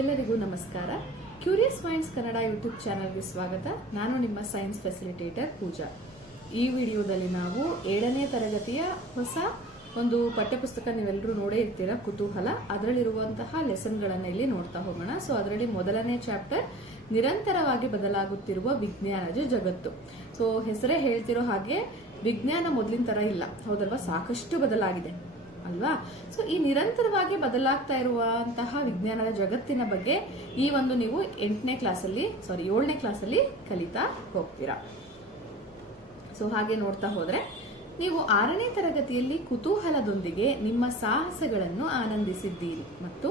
ಎಲ್ಲರಿಗೂ ನಮಸ್ಕಾರ. Curious minds Kannada YouTube ಚಾನೆಲ್ಗೆ ಸ್ವಾಗತ. ನಾನು ನಿಮ್ಮ ಸೈನ್ಸ್ ಫೆಸಿಲಿಟೇಟರ್ ಪೂಜಾ. ಈ ವಿಡಿಯೋದಲ್ಲಿ ನಾವು 7ನೇ ತರಗತಿಯ ಹೊಸ ಒಂದು ಪಠ್ಯಪುಸ್ತಕ ನೀವೆಲ್ಲರೂ ನೋಡೇ ಇರ್ತೀರಾ, ಕುತೂಹಲ. ಅದರಲ್ಲಿರುವಂತಹ ಲೆಸನ್ಗಳನ್ನು ಇಲ್ಲಿ ನೋಡ್ತಾ ಹೋಗೋಣ. ಸೊ ಅದರಲ್ಲಿ ಮೊದಲನೇ ಚಾಪ್ಟರ್ ನಿರಂತರವಾಗಿ ಬದಲಾಗುತ್ತಿರುವ ವಿಜ್ಞಾನದ ಜಗತ್ತು. ಸೊ ಹೆಸರೇ ಹೇಳ್ತಿರೋ ಹಾಗೆ ವಿಜ್ಞಾನ ಮೊದಲಿನ ತರ ಇಲ್ಲ, ಹೌದಲ್ವಾ? ಸಾಕಷ್ಟು ಬದಲಾಗಿದೆ ಅಲ್ವಾ? ಸೊ ಈ ನಿರಂತರವಾಗಿ ಬದಲಾಗ್ತಾ ಇರುವಂತಹ ವಿಜ್ಞಾನದ ಜಗತ್ತಿನ ಬಗ್ಗೆ ಈ ಒಂದು ನೀವು 7ನೇ ಕ್ಲಾಸಲ್ಲಿ ಕಲಿತಾ ಹೋಗ್ತೀರಾ. ಸೊ ಹಾಗೆ ನೋಡ್ತಾ ಹೋದ್ರೆ ನೀವು 6ನೇ ತರಗತಿಯಲ್ಲಿ ಕುತೂಹಲದೊಂದಿಗೆ ನಿಮ್ಮ ಸಾಹಸಗಳನ್ನು ಆನಂದಿಸಿದ್ದೀರಿ ಮತ್ತು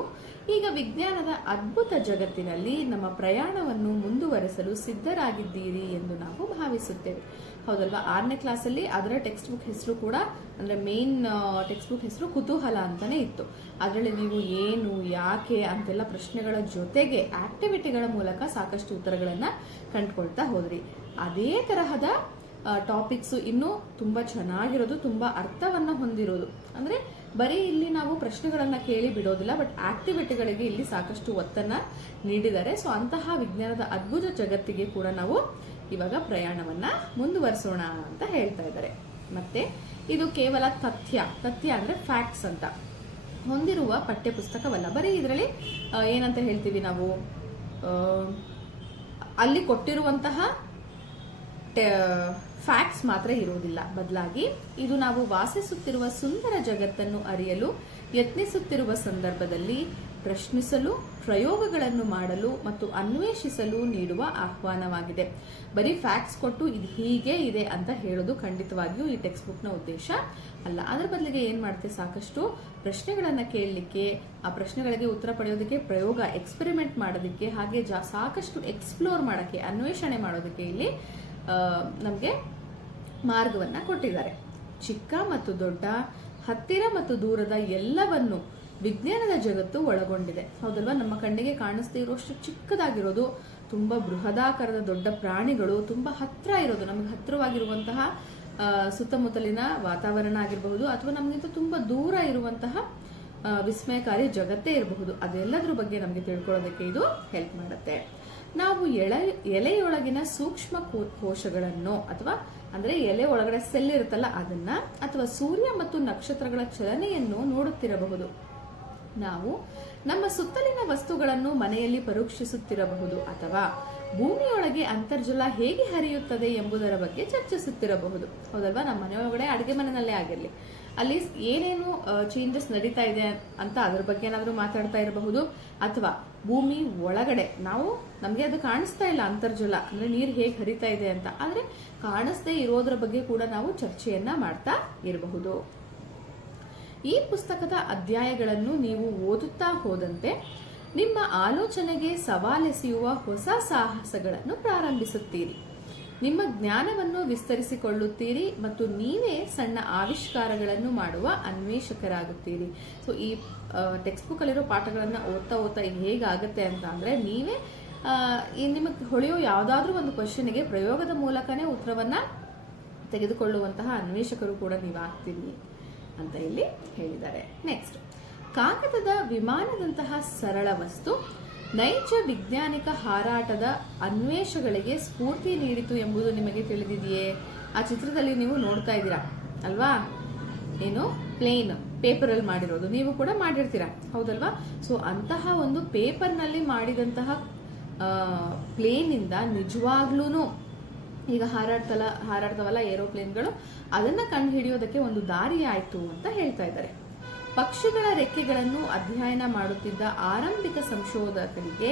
ಈಗ ವಿಜ್ಞಾನದ ಅದ್ಭುತ ಜಗತ್ತಿನಲ್ಲಿ ನಮ್ಮ ಪ್ರಯಾಣವನ್ನು ಮುಂದುವರೆಸಲು ಸಿದ್ಧರಾಗಿದ್ದೀರಿ ಎಂದು ನಾವು ಭಾವಿಸುತ್ತೇವೆ. ಹೌದಲ್ವಾ? 6ನೇ ಕ್ಲಾಸಲ್ಲಿ ಅದರ ಟೆಕ್ಸ್ಟ್ ಬುಕ್ ಹೆಸರು ಕೂಡ, ಅಂದ್ರೆ ಮೇನ್ ಟೆಕ್ಸ್ಟ್ ಬುಕ್ ಹೆಸರು ಕುತೂಹಲ ಅಂತಾನೆ ಇತ್ತು. ಅದರಲ್ಲಿ ನೀವು ಏನು, ಯಾಕೆ ಅಂತೆಲ್ಲ ಪ್ರಶ್ನೆಗಳ ಜೊತೆಗೆ ಆಕ್ಟಿವಿಟಿಗಳ ಮೂಲಕ ಸಾಕಷ್ಟು ಉತ್ತರಗಳನ್ನ ಕಂಡುಕೊಳ್ತಾ ಹೋದ್ರಿ. ಅದೇ ತರಹದ ಟಾಪಿಕ್ಸ್ ಇನ್ನು ತುಂಬಾ ಚೆನ್ನಾಗಿರೋದು, ತುಂಬಾ ಅರ್ಥವನ್ನ ಹೊಂದಿರೋದು. ಅಂದ್ರೆ ಬರೀ ಇಲ್ಲಿ ನಾವು ಪ್ರಶ್ನೆಗಳನ್ನ ಕೇಳಿ ಬಿಡೋದಿಲ್ಲ, ಬಟ್ ಆಕ್ಟಿವಿಟಿಗಳಿಗೆ ಇಲ್ಲಿ ಸಾಕಷ್ಟು ಒತ್ತನ್ನ ನೀಡಿದ್ದಾರೆ. ಸೊ ಅಂತಹ ವಿಜ್ಞಾನದ ಅದ್ಭುತ ಜಗತ್ತಿಗೆ ಕೂಡ ನಾವು ಇವಾಗ ಪ್ರಯಾಣವನ್ನ ಮುಂದುವರಿಸೋಣ ಅಂತ ಹೇಳ್ತಾ ಇದ್ದಾರೆ. ಮತ್ತೆ ಇದು ಕೇವಲ ತಥ್ಯ ಅಂದ್ರೆ ಫ್ಯಾಕ್ಟ್ಸ್ ಅಂತ ಹೊಂದಿರುವ ಪಠ್ಯ ಪುಸ್ತಕವಲ್ಲ. ಬರೀ ಇದರಲ್ಲಿ ಏನಂತ ಹೇಳ್ತೀವಿ ನಾವು, ಅಲ್ಲಿ ಕೊಟ್ಟಿರುವಂತಹ ಫ್ಯಾಕ್ಟ್ಸ್ ಮಾತ್ರ ಇರೋದಿಲ್ಲ. ಬದಲಾಗಿ ಇದು ನಾವು ವಾಸಿಸುತ್ತಿರುವ ಸುಂದರ ಜಗತ್ತನ್ನು ಅರಿಯಲು ಯತ್ನಿಸುತ್ತಿರುವ ಸಂದರ್ಭದಲ್ಲಿ ಪ್ರಶ್ನಿಸಲು, ಪ್ರಯೋಗಗಳನ್ನು ಮಾಡಲು ಮತ್ತು ಅನ್ವೇಷಿಸಲು ನೀಡುವ ಆಹ್ವಾನವಾಗಿದೆ. ಬರೀ ಫ್ಯಾಕ್ಟ್ಸ್ ಕೊಟ್ಟು ಇದು ಹೀಗೆ ಇದೆ ಅಂತ ಹೇಳೋದು ಖಂಡಿತವಾಗಿಯೂ ಈ ಟೆಕ್ಸ್ಟ್ ಬುಕ್ ನ ಉದ್ದೇಶ ಅಲ್ಲ. ಅದರ ಬದಲಿಗೆ ಏನ್ ಮಾಡುತ್ತೆ, ಸಾಕಷ್ಟು ಪ್ರಶ್ನೆಗಳನ್ನ ಕೇಳಲಿಕ್ಕೆ, ಆ ಪ್ರಶ್ನೆಗಳಿಗೆ ಉತ್ತರ ಪಡೆಯೋದಕ್ಕೆ, ಪ್ರಯೋಗ ಎಕ್ಸ್ಪೆರಿಮೆಂಟ್ ಮಾಡೋದಕ್ಕೆ, ಹಾಗೆ ಸಾಕಷ್ಟು ಎಕ್ಸ್ಪ್ಲೋರ್ ಮಾಡೋಕ್ಕೆ, ಅನ್ವೇಷಣೆ ಮಾಡೋದಕ್ಕೆ ಇಲ್ಲಿ ನಮಗೆ ಮಾರ್ಗವನ್ನ ಕೊಟ್ಟಿದ್ದಾರೆ. ಚಿಕ್ಕ ಮತ್ತು ದೊಡ್ಡ, ಹತ್ತಿರ ಮತ್ತು ದೂರದ ಎಲ್ಲವನ್ನು ವಿಜ್ಞಾನದ ಜಗತ್ತು ಒಳಗೊಂಡಿದೆ. ಹೌದಲ್ವಾ? ನಮ್ಮ ಕಣ್ಣಿಗೆ ಕಾಣಿಸ್ತಾ ಇರೋಷ್ಟು ಚಿಕ್ಕದಾಗಿರೋದು, ತುಂಬಾ ಬೃಹದಾಕಾರದ ದೊಡ್ಡ ಪ್ರಾಣಿಗಳು, ತುಂಬಾ ಹತ್ರ ಇರೋದು, ನಮಗೆ ಹತ್ತಿರವಾಗಿರುವಂತಹ ಸುತ್ತಮುತ್ತಲಿನ ವಾತಾವರಣ ಆಗಿರಬಹುದು, ಅಥವಾ ನಮಗಿಂತ ತುಂಬಾ ದೂರ ಇರುವಂತಹ ವಿಸ್ಮಯಕಾರಿ ಜಗತ್ತೇ ಇರಬಹುದು. ಅದೆಲ್ಲದ್ರ ಬಗ್ಗೆ ನಮಗೆ ತಿಳ್ಕೊಳ್ಳೋದಕ್ಕೆ ಇದು ಹೆಲ್ಪ್ ಮಾಡುತ್ತೆ. ನಾವು ಎಲೆಯೊಳಗಿನ ಸೂಕ್ಷ್ಮ ಕೋಶಗಳನ್ನು, ಅಥವಾ ಅಂದ್ರೆ ಎಲೆ ಒಳಗಡೆ ಸೆಲ್ ಇರುತ್ತಲ್ಲ ಅದನ್ನ, ಅಥವಾ ಸೂರ್ಯ ಮತ್ತು ನಕ್ಷತ್ರಗಳ ಚಲನೆಯನ್ನು ನೋಡುತ್ತಿರಬಹುದು. ನಾವು ನಮ್ಮ ಸುತ್ತಲಿನ ವಸ್ತುಗಳನ್ನು ಮನೆಯಲ್ಲಿ ಪರೀಕ್ಷಿಸುತ್ತಿರಬಹುದು, ಅಥವಾ ಭೂಮಿಯೊಳಗೆ ಅಂತರ್ಜಲ ಹೇಗೆ ಹರಿಯುತ್ತದೆ ಎಂಬುದರ ಬಗ್ಗೆ ಚರ್ಚಿಸುತ್ತಿರಬಹುದು. ಹೌದಲ್ವಾ? ನಮ್ಮ ಮನೆಯೊಳಗಡೆ, ಅಡುಗೆ ಮನೆಯಲ್ಲೇ ಆಗಿರ್ಲಿ, ಅಲ್ಲಿ ಏನೇನು ಚೇಂಜಸ್ ನಡೀತಾ ಇದೆ ಅಂತ ಅದ್ರ ಬಗ್ಗೆ ಏನಾದ್ರೂ ಮಾತಾಡ್ತಾ ಇರಬಹುದು. ಅಥವಾ ಭೂಮಿ ಒಳಗಡೆ ನಮ್ಗೆ ಅದು ಕಾಣಿಸ್ತಾ ಇಲ್ಲ, ಅಂತರ್ಜಲ ಅಂದ್ರೆ ನೀರು ಹೇಗೆ ಹರಿತಾ ಇದೆ ಅಂತ, ಆದ್ರೆ ಕಾಣಿಸ್ದೇ ಇರೋದ್ರ ಬಗ್ಗೆ ಕೂಡ ನಾವು ಚರ್ಚೆಯನ್ನ ಮಾಡ್ತಾ ಇರಬಹುದು. ಈ ಪುಸ್ತಕದ ಅಧ್ಯಾಯಗಳನ್ನು ನೀವು ಓದುತ್ತಾ ಹೋದಂತೆ ನಿಮ್ಮ ಆಲೋಚನೆಗೆ ಸವಾಲೆಸೆಯುವ ಹೊಸ ಸಾಹಸಗಳನ್ನು ಪ್ರಾರಂಭಿಸುತ್ತೀರಿ. ನಿಮ್ಮ ಜ್ಞಾನವನ್ನು ವಿಸ್ತರಿಸಿಕೊಳ್ಳುತ್ತೀರಿ ಮತ್ತು ನೀವೇ ಸಣ್ಣ ಆವಿಷ್ಕಾರಗಳನ್ನು ಮಾಡುವ ಅನ್ವೇಷಕರಾಗುತ್ತೀರಿ. ಸೊ ಈ ಟೆಕ್ಸ್ಟ್ ಬುಕ್ ಅಲ್ಲಿರೋ ಪಾಠಗಳನ್ನ ಓದ್ತಾ ಹೇಗಾಗತ್ತೆ ಅಂತ ಅಂದ್ರೆ, ನೀವೇ ನಿಮಗೆ ಹೊಳೆಯೋ ಯಾವ್ದಾದ್ರೂ ಒಂದು ಕ್ವಶನ್ಗೆ ಪ್ರಯೋಗದ ಮೂಲಕನೇ ಉತ್ತರವನ್ನ ತೆಗೆದುಕೊಳ್ಳುವಂತಹ ಅನ್ವೇಷಕರು ಕೂಡ ನೀವಾಗ್ತೀರಿ ಅಂತ ಇಲ್ಲಿ ಹೇಳಿದ್ದಾರೆ. ನೆಕ್ಸ್ಟ್, ಕಾಗದದ ವಿಮಾನದಂತಹ ಸರಳ ವಸ್ತು ನೈಜ ವೈಜ್ಞಾನಿಕ ಹಾರಾಟದ ಅನ್ವೇಷಗಳಿಗೆ ಸ್ಫೂರ್ತಿ ನೀಡಿತು ಎಂಬುದು ನಿಮಗೆ ತಿಳಿದಿದೆಯೇ? ಆ ಚಿತ್ರದಲ್ಲಿ ನೀವು ನೋಡ್ತಾ ಇದ್ದೀರಾ ಅಲ್ವಾ, ಏನು ಪ್ಲೇನ್ ಪೇಪರ್ ಅಲ್ಲಿ ಮಾಡಿರೋದು, ನೀವು ಕೂಡ ಮಾಡಿರ್ತೀರಾ, ಹೌದಲ್ವಾ? ಸೊ ಅಂತಹ ಒಂದು ಪೇಪರ್ ನಲ್ಲಿ ಮಾಡಿದಂತಹ ಪ್ಲೇನ್ ಇಂದ ನಿಜವಾಗ್ಲೂನು ಈಗ ಹಾರಾಡ್ತವಲ್ಲ ಏರೋಪ್ಲೇನ್ಗಳು, ಅದನ್ನ ಕಂಡು ಹಿಡಿಯೋದಕ್ಕೆ ಒಂದು ದಾರಿ ಆಯ್ತು ಅಂತ ಹೇಳ್ತಾ ಇದ್ದಾರೆ. ಪಕ್ಷಿಗಳ ರೆಕ್ಕೆಗಳನ್ನು ಅಧ್ಯಯನ ಮಾಡುತ್ತಿದ್ದ ಆರಂಭಿಕ ಸಂಶೋಧಕರಿಗೆ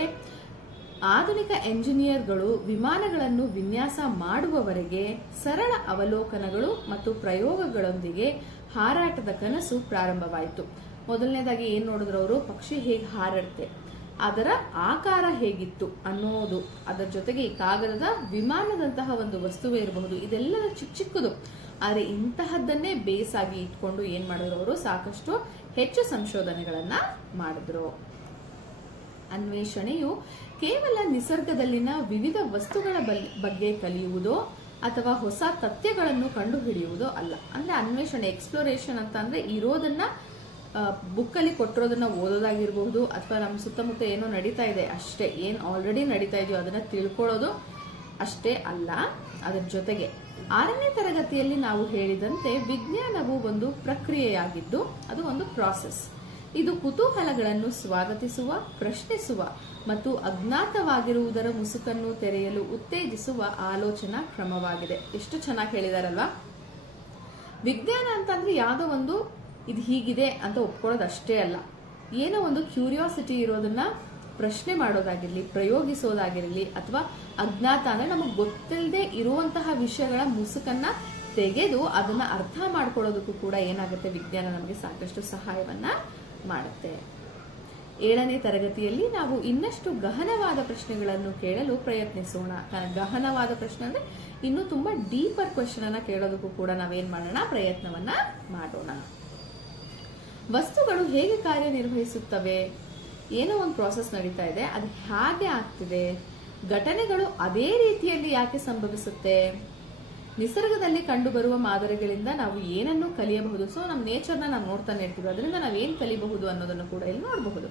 ಆಧುನಿಕ ಎಂಜಿನಿಯರ್ಗಳು ವಿಮಾನಗಳನ್ನು ವಿನ್ಯಾಸ ಮಾಡುವವರೆಗೆ ಸರಳ ಅವಲೋಕನಗಳು ಮತ್ತು ಪ್ರಯೋಗಗಳೊಂದಿಗೆ ಹಾರಾಟದ ಕನಸು ಪ್ರಾರಂಭವಾಯಿತು. ಮೊದಲನೇದಾಗಿ ಏನ್ ನೋಡಿದ್ರು ಅವರು, ಪಕ್ಷಿ ಹೇಗೆ ಹಾರಾಡುತ್ತೆ, ಅದರ ಆಕಾರ ಹೇಗಿತ್ತು ಅನ್ನೋದು, ಅದರ ಜೊತೆಗೆ ಈ ಕಾಗದದ ವಿಮಾನದಂತಹ ಒಂದು ವಸ್ತುವೇ ಇರಬಹುದು, ಇದೆಲ್ಲ ಚಿಕ್ಕದು. ಆದ್ರೆ ಇಂತಹದ್ದನ್ನೇ ಬೇಸ್ ಆಗಿ ಇಟ್ಕೊಂಡು ಏನ್ ಮಾಡಿದ್ರು ಅವರು, ಸಾಕಷ್ಟು ಹೆಚ್ಚು ಸಂಶೋಧನೆಗಳನ್ನ ಮಾಡಿದ್ರು. ಅನ್ವೇಷಣೆಯು ಕೇವಲ ನಿಸರ್ಗದಲ್ಲಿನ ವಿವಿಧ ವಸ್ತುಗಳ ಬಗ್ಗೆ ಕಲಿಯುವುದೋ ಅಥವಾ ಹೊಸ ತಥ್ಯಗಳನ್ನು ಕಂಡುಹಿಡಿಯುವುದೋ ಅಲ್ಲ. ಅಂದ್ರೆ ಅನ್ವೇಷಣೆ, ಎಕ್ಸ್ಪ್ಲೋರೇಷನ್ ಅಂತ ಅಂದ್ರೆ ಇರೋದನ್ನ ಬುಕ್ಕಲ್ಲಿ ಕೊಟ್ಟಿರೋದನ್ನ ಓದೋದಾಗಿರ್ಬಹುದು, ಅಥವಾ ನಮ್ಮ ಸುತ್ತಮುತ್ತ ಏನೋ ನಡೀತಾ ಇದೆ ಅಷ್ಟೇ, ಏನು ಆಲ್ರೆಡಿ ನಡೀತಾ ಇದೆಯೋ ಅದನ್ನ ತಿಳ್ಕೊಳ್ಳೋದು ಅಷ್ಟೇ ಅಲ್ಲ. ಅದರ ಜೊತೆಗೆ 6ನೇ ತರಗತಿಯಲ್ಲಿ ನಾವು ಹೇಳಿದಂತೆ ವಿಜ್ಞಾನವು ಒಂದು ಪ್ರಕ್ರಿಯೆಯಾಗಿದ್ದು ಅದು ಒಂದು ಪ್ರಾಸೆಸ್. ಇದು ಕುತೂಹಲಗಳನ್ನು ಸ್ವಾಗತಿಸುವ, ಪ್ರಶ್ನಿಸುವ ಮತ್ತು ಅಜ್ಞಾತವಾಗಿರುವುದರ ಮುಸುಕನ್ನು ತೆರೆಯಲು ಉತ್ತೇಜಿಸುವ ಆಲೋಚನಾ ಕ್ರಮವಾಗಿದೆ. ಎಷ್ಟು ಚೆನ್ನಾಗಿ ಹೇಳಿದಾರಲ್ವಾ. ವಿಜ್ಞಾನ ಅಂತಂದ್ರೆ ಯಾವುದೋ ಒಂದು ಇದು ಹೀಗಿದೆ ಅಂತ ಒಪ್ಕೊಳ್ಳೋದು ಅಷ್ಟೇ ಅಲ್ಲ, ಏನೋ ಒಂದು ಕ್ಯೂರಿಯಾಸಿಟಿ ಇರೋದನ್ನ ಪ್ರಶ್ನೆ ಮಾಡೋದಾಗಿರ್ಲಿ, ಪ್ರಯೋಗಿಸೋದಾಗಿರಲಿ, ಅಥವಾ ಅಜ್ಞಾತ ಅಂದ್ರೆ ನಮಗೆ ಗೊತ್ತಿಲ್ಲದೆ ಇರುವಂತಹ ವಿಷಯಗಳ ಮುಸುಕನ್ನ ತೆಗೆದು ಅದನ್ನ ಅರ್ಥ ಮಾಡ್ಕೊಳ್ಳೋದಕ್ಕೂ ಕೂಡ ಏನಾಗುತ್ತೆ, ವಿಜ್ಞಾನ ನಮಗೆ ಸಾಕಷ್ಟು ಸಹಾಯವನ್ನ ಮಾಡುತ್ತೆ. 7ನೇ ತರಗತಿಯಲ್ಲಿ ನಾವು ಇನ್ನಷ್ಟು ಗಹನವಾದ ಪ್ರಶ್ನೆಗಳನ್ನು ಕೇಳಲು ಪ್ರಯತ್ನಿಸೋಣ. ಗಹನವಾದ ಪ್ರಶ್ನೆ ಅಂದ್ರೆ ಇನ್ನು ತುಂಬಾ ಡೀಪರ್ ಕ್ವೆಶ್ಚನ್ ಅನ್ನ ಕೇಳೋದಕ್ಕೂ ಕೂಡ ನಾವೇನ್ ಮಾಡೋಣ, ಪ್ರಯತ್ನವನ್ನ ಮಾಡೋಣ. ವಸ್ತುಗಳು ಹೇಗೆ ಕಾರ್ಯನಿರ್ವಹಿಸುತ್ತವೆ, ಏನೋ ಒಂದು ಪ್ರಾಸೆಸ್ ನಡೀತಾ ಇದೆ, ಅದು ಹೇಗೆ ಆಗ್ತಿದೆ, ಘಟನೆಗಳು ಅದೇ ರೀತಿಯಲ್ಲಿ ಯಾಕೆ ಸಂಭವಿಸುತ್ತೆ, ನಿಸರ್ಗದಲ್ಲಿ ಕಂಡುಬರುವ ಮಾದರಿಗಳಿಂದ ನಾವು ಏನನ್ನು ಕಲಿಯಬಹುದು. ಸೊ ನಮ್ಮ ನೇಚರ್ನ ನಾವು ನೋಡ್ತಾನೆ ಇರ್ತೀವಿ, ಅದರಿಂದ ನಾವೇನು ಕಲಿಯಬಹುದು ಅನ್ನೋದನ್ನು ಕೂಡ ಇಲ್ಲಿ ನೋಡಬಹುದು.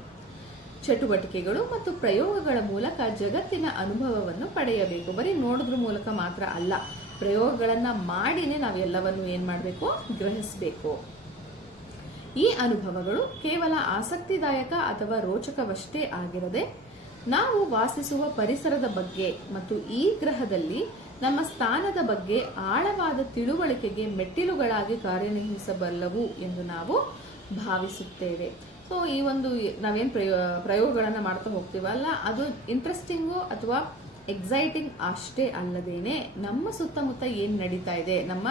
ಚಟುವಟಿಕೆಗಳು ಮತ್ತು ಪ್ರಯೋಗಗಳ ಮೂಲಕ ಜಗತ್ತಿನ ಅನುಭವವನ್ನು ಪಡೆಯಬೇಕು. ಬರೀ ನೋಡೋದ್ರ ಮೂಲಕ ಮಾತ್ರ ಅಲ್ಲ, ಪ್ರಯೋಗಗಳನ್ನ ಮಾಡಿನೇ ನಾವೆಲ್ಲವನ್ನು ಏನ್ ಮಾಡಬೇಕು, ಗ್ರಹಿಸಬೇಕು. ಈ ಅನುಭವಗಳು ಕೇವಲ ಆಸಕ್ತಿದಾಯಕ ಅಥವಾ ರೋಚಕವಷ್ಟೇ ಆಗಿರದೆ ನಾವು ವಾಸಿಸುವ ಪರಿಸರದ ಬಗ್ಗೆ ಮತ್ತು ಈ ಗ್ರಹದಲ್ಲಿ ನಮ್ಮ ಸ್ಥಾನದ ಬಗ್ಗೆ ಆಳವಾದ ತಿಳುವಳಿಕೆಗೆ ಮೆಟ್ಟಿಲುಗಳಾಗಿ ಕಾರ್ಯನಿರ್ವಹಿಸಬಲ್ಲವು ಎಂದು ನಾವು ಭಾವಿಸುತ್ತೇವೆ. ಸೊ ಈ ಒಂದು ನಾವೇನ್ ಪ್ರಯೋಗಗಳನ್ನ ಮಾಡ್ತಾ ಹೋಗ್ತೀವಲ್ಲ, ಅದು ಇಂಟ್ರೆಸ್ಟಿಂಗು ಅಥವಾ ಎಕ್ಸೈಟಿಂಗ್ ಅಷ್ಟೇ ಅಲ್ಲದೇನೆ ನಮ್ಮ ಸುತ್ತಮುತ್ತ ಏನ್ ನಡೀತಾ ಇದೆ, ನಮ್ಮ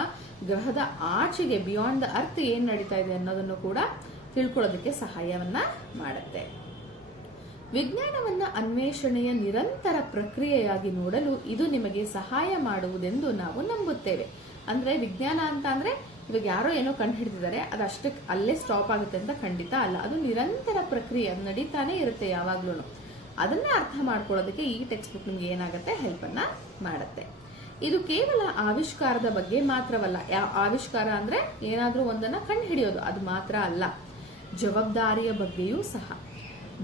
ಗ್ರಹದ ಆಚೆಗೆ ಬಿಯಾಂಡ್ ದ ಅರ್ತ್ ಏನ್ ನಡೀತಾ ಇದೆ ಅನ್ನೋದನ್ನು ಕೂಡ ತಿಳ್ಕೊಳ್ಳೋದಕ್ಕೆ ಸಹಾಯವನ್ನ ಮಾಡುತ್ತೆ. ವಿಜ್ಞಾನವನ್ನ ಅನ್ವೇಷಣೆಯ ನಿರಂತರ ಪ್ರಕ್ರಿಯೆಯಾಗಿ ನೋಡಲು ಇದು ನಿಮಗೆ ಸಹಾಯ ಮಾಡುವುದೆಂದು ನಾವು ನಂಬುತ್ತೇವೆ. ಅಂದ್ರೆ ವಿಜ್ಞಾನ ಅಂತ ಅಂದ್ರೆ ಇವಾಗ ಯಾರೋ ಏನೋ ಕಂಡು ಹಿಡಿದಿದ್ದಾರೆ, ಅದು ಅಷ್ಟಕ್ಕೆ ಅಲ್ಲೇ ಸ್ಟಾಪ್ ಆಗುತ್ತೆ ಅಂತ ಖಂಡಿತ ಅಲ್ಲ. ಅದು ನಿರಂತರ ಪ್ರಕ್ರಿಯೆ, ಅದು ನಡೀತಾನೆ ಇರುತ್ತೆ ಯಾವಾಗ್ಲೂ. ಅದನ್ನ ಅರ್ಥ ಮಾಡ್ಕೊಳ್ಳೋದಕ್ಕೆ ಈ ಟೆಕ್ಸ್ಟ್ ಬುಕ್ ನಿಮ್ಗೆ ಏನಾಗುತ್ತೆ, ಹೆಲ್ಪ್ ಅನ್ನ ಮಾಡುತ್ತೆ. ಇದು ಕೇವಲ ಆವಿಷ್ಕಾರದ ಬಗ್ಗೆ ಮಾತ್ರವಲ್ಲ. ಆವಿಷ್ಕಾರ ಅಂದ್ರೆ ಏನಾದ್ರೂ ಒಂದನ್ನ ಕಂಡು ಹಿಡಿಯೋದು, ಅದು ಮಾತ್ರ ಅಲ್ಲ, ಜವಾಬ್ದಾರಿಯ ಬಗ್ಗೆಯೂ ಸಹ.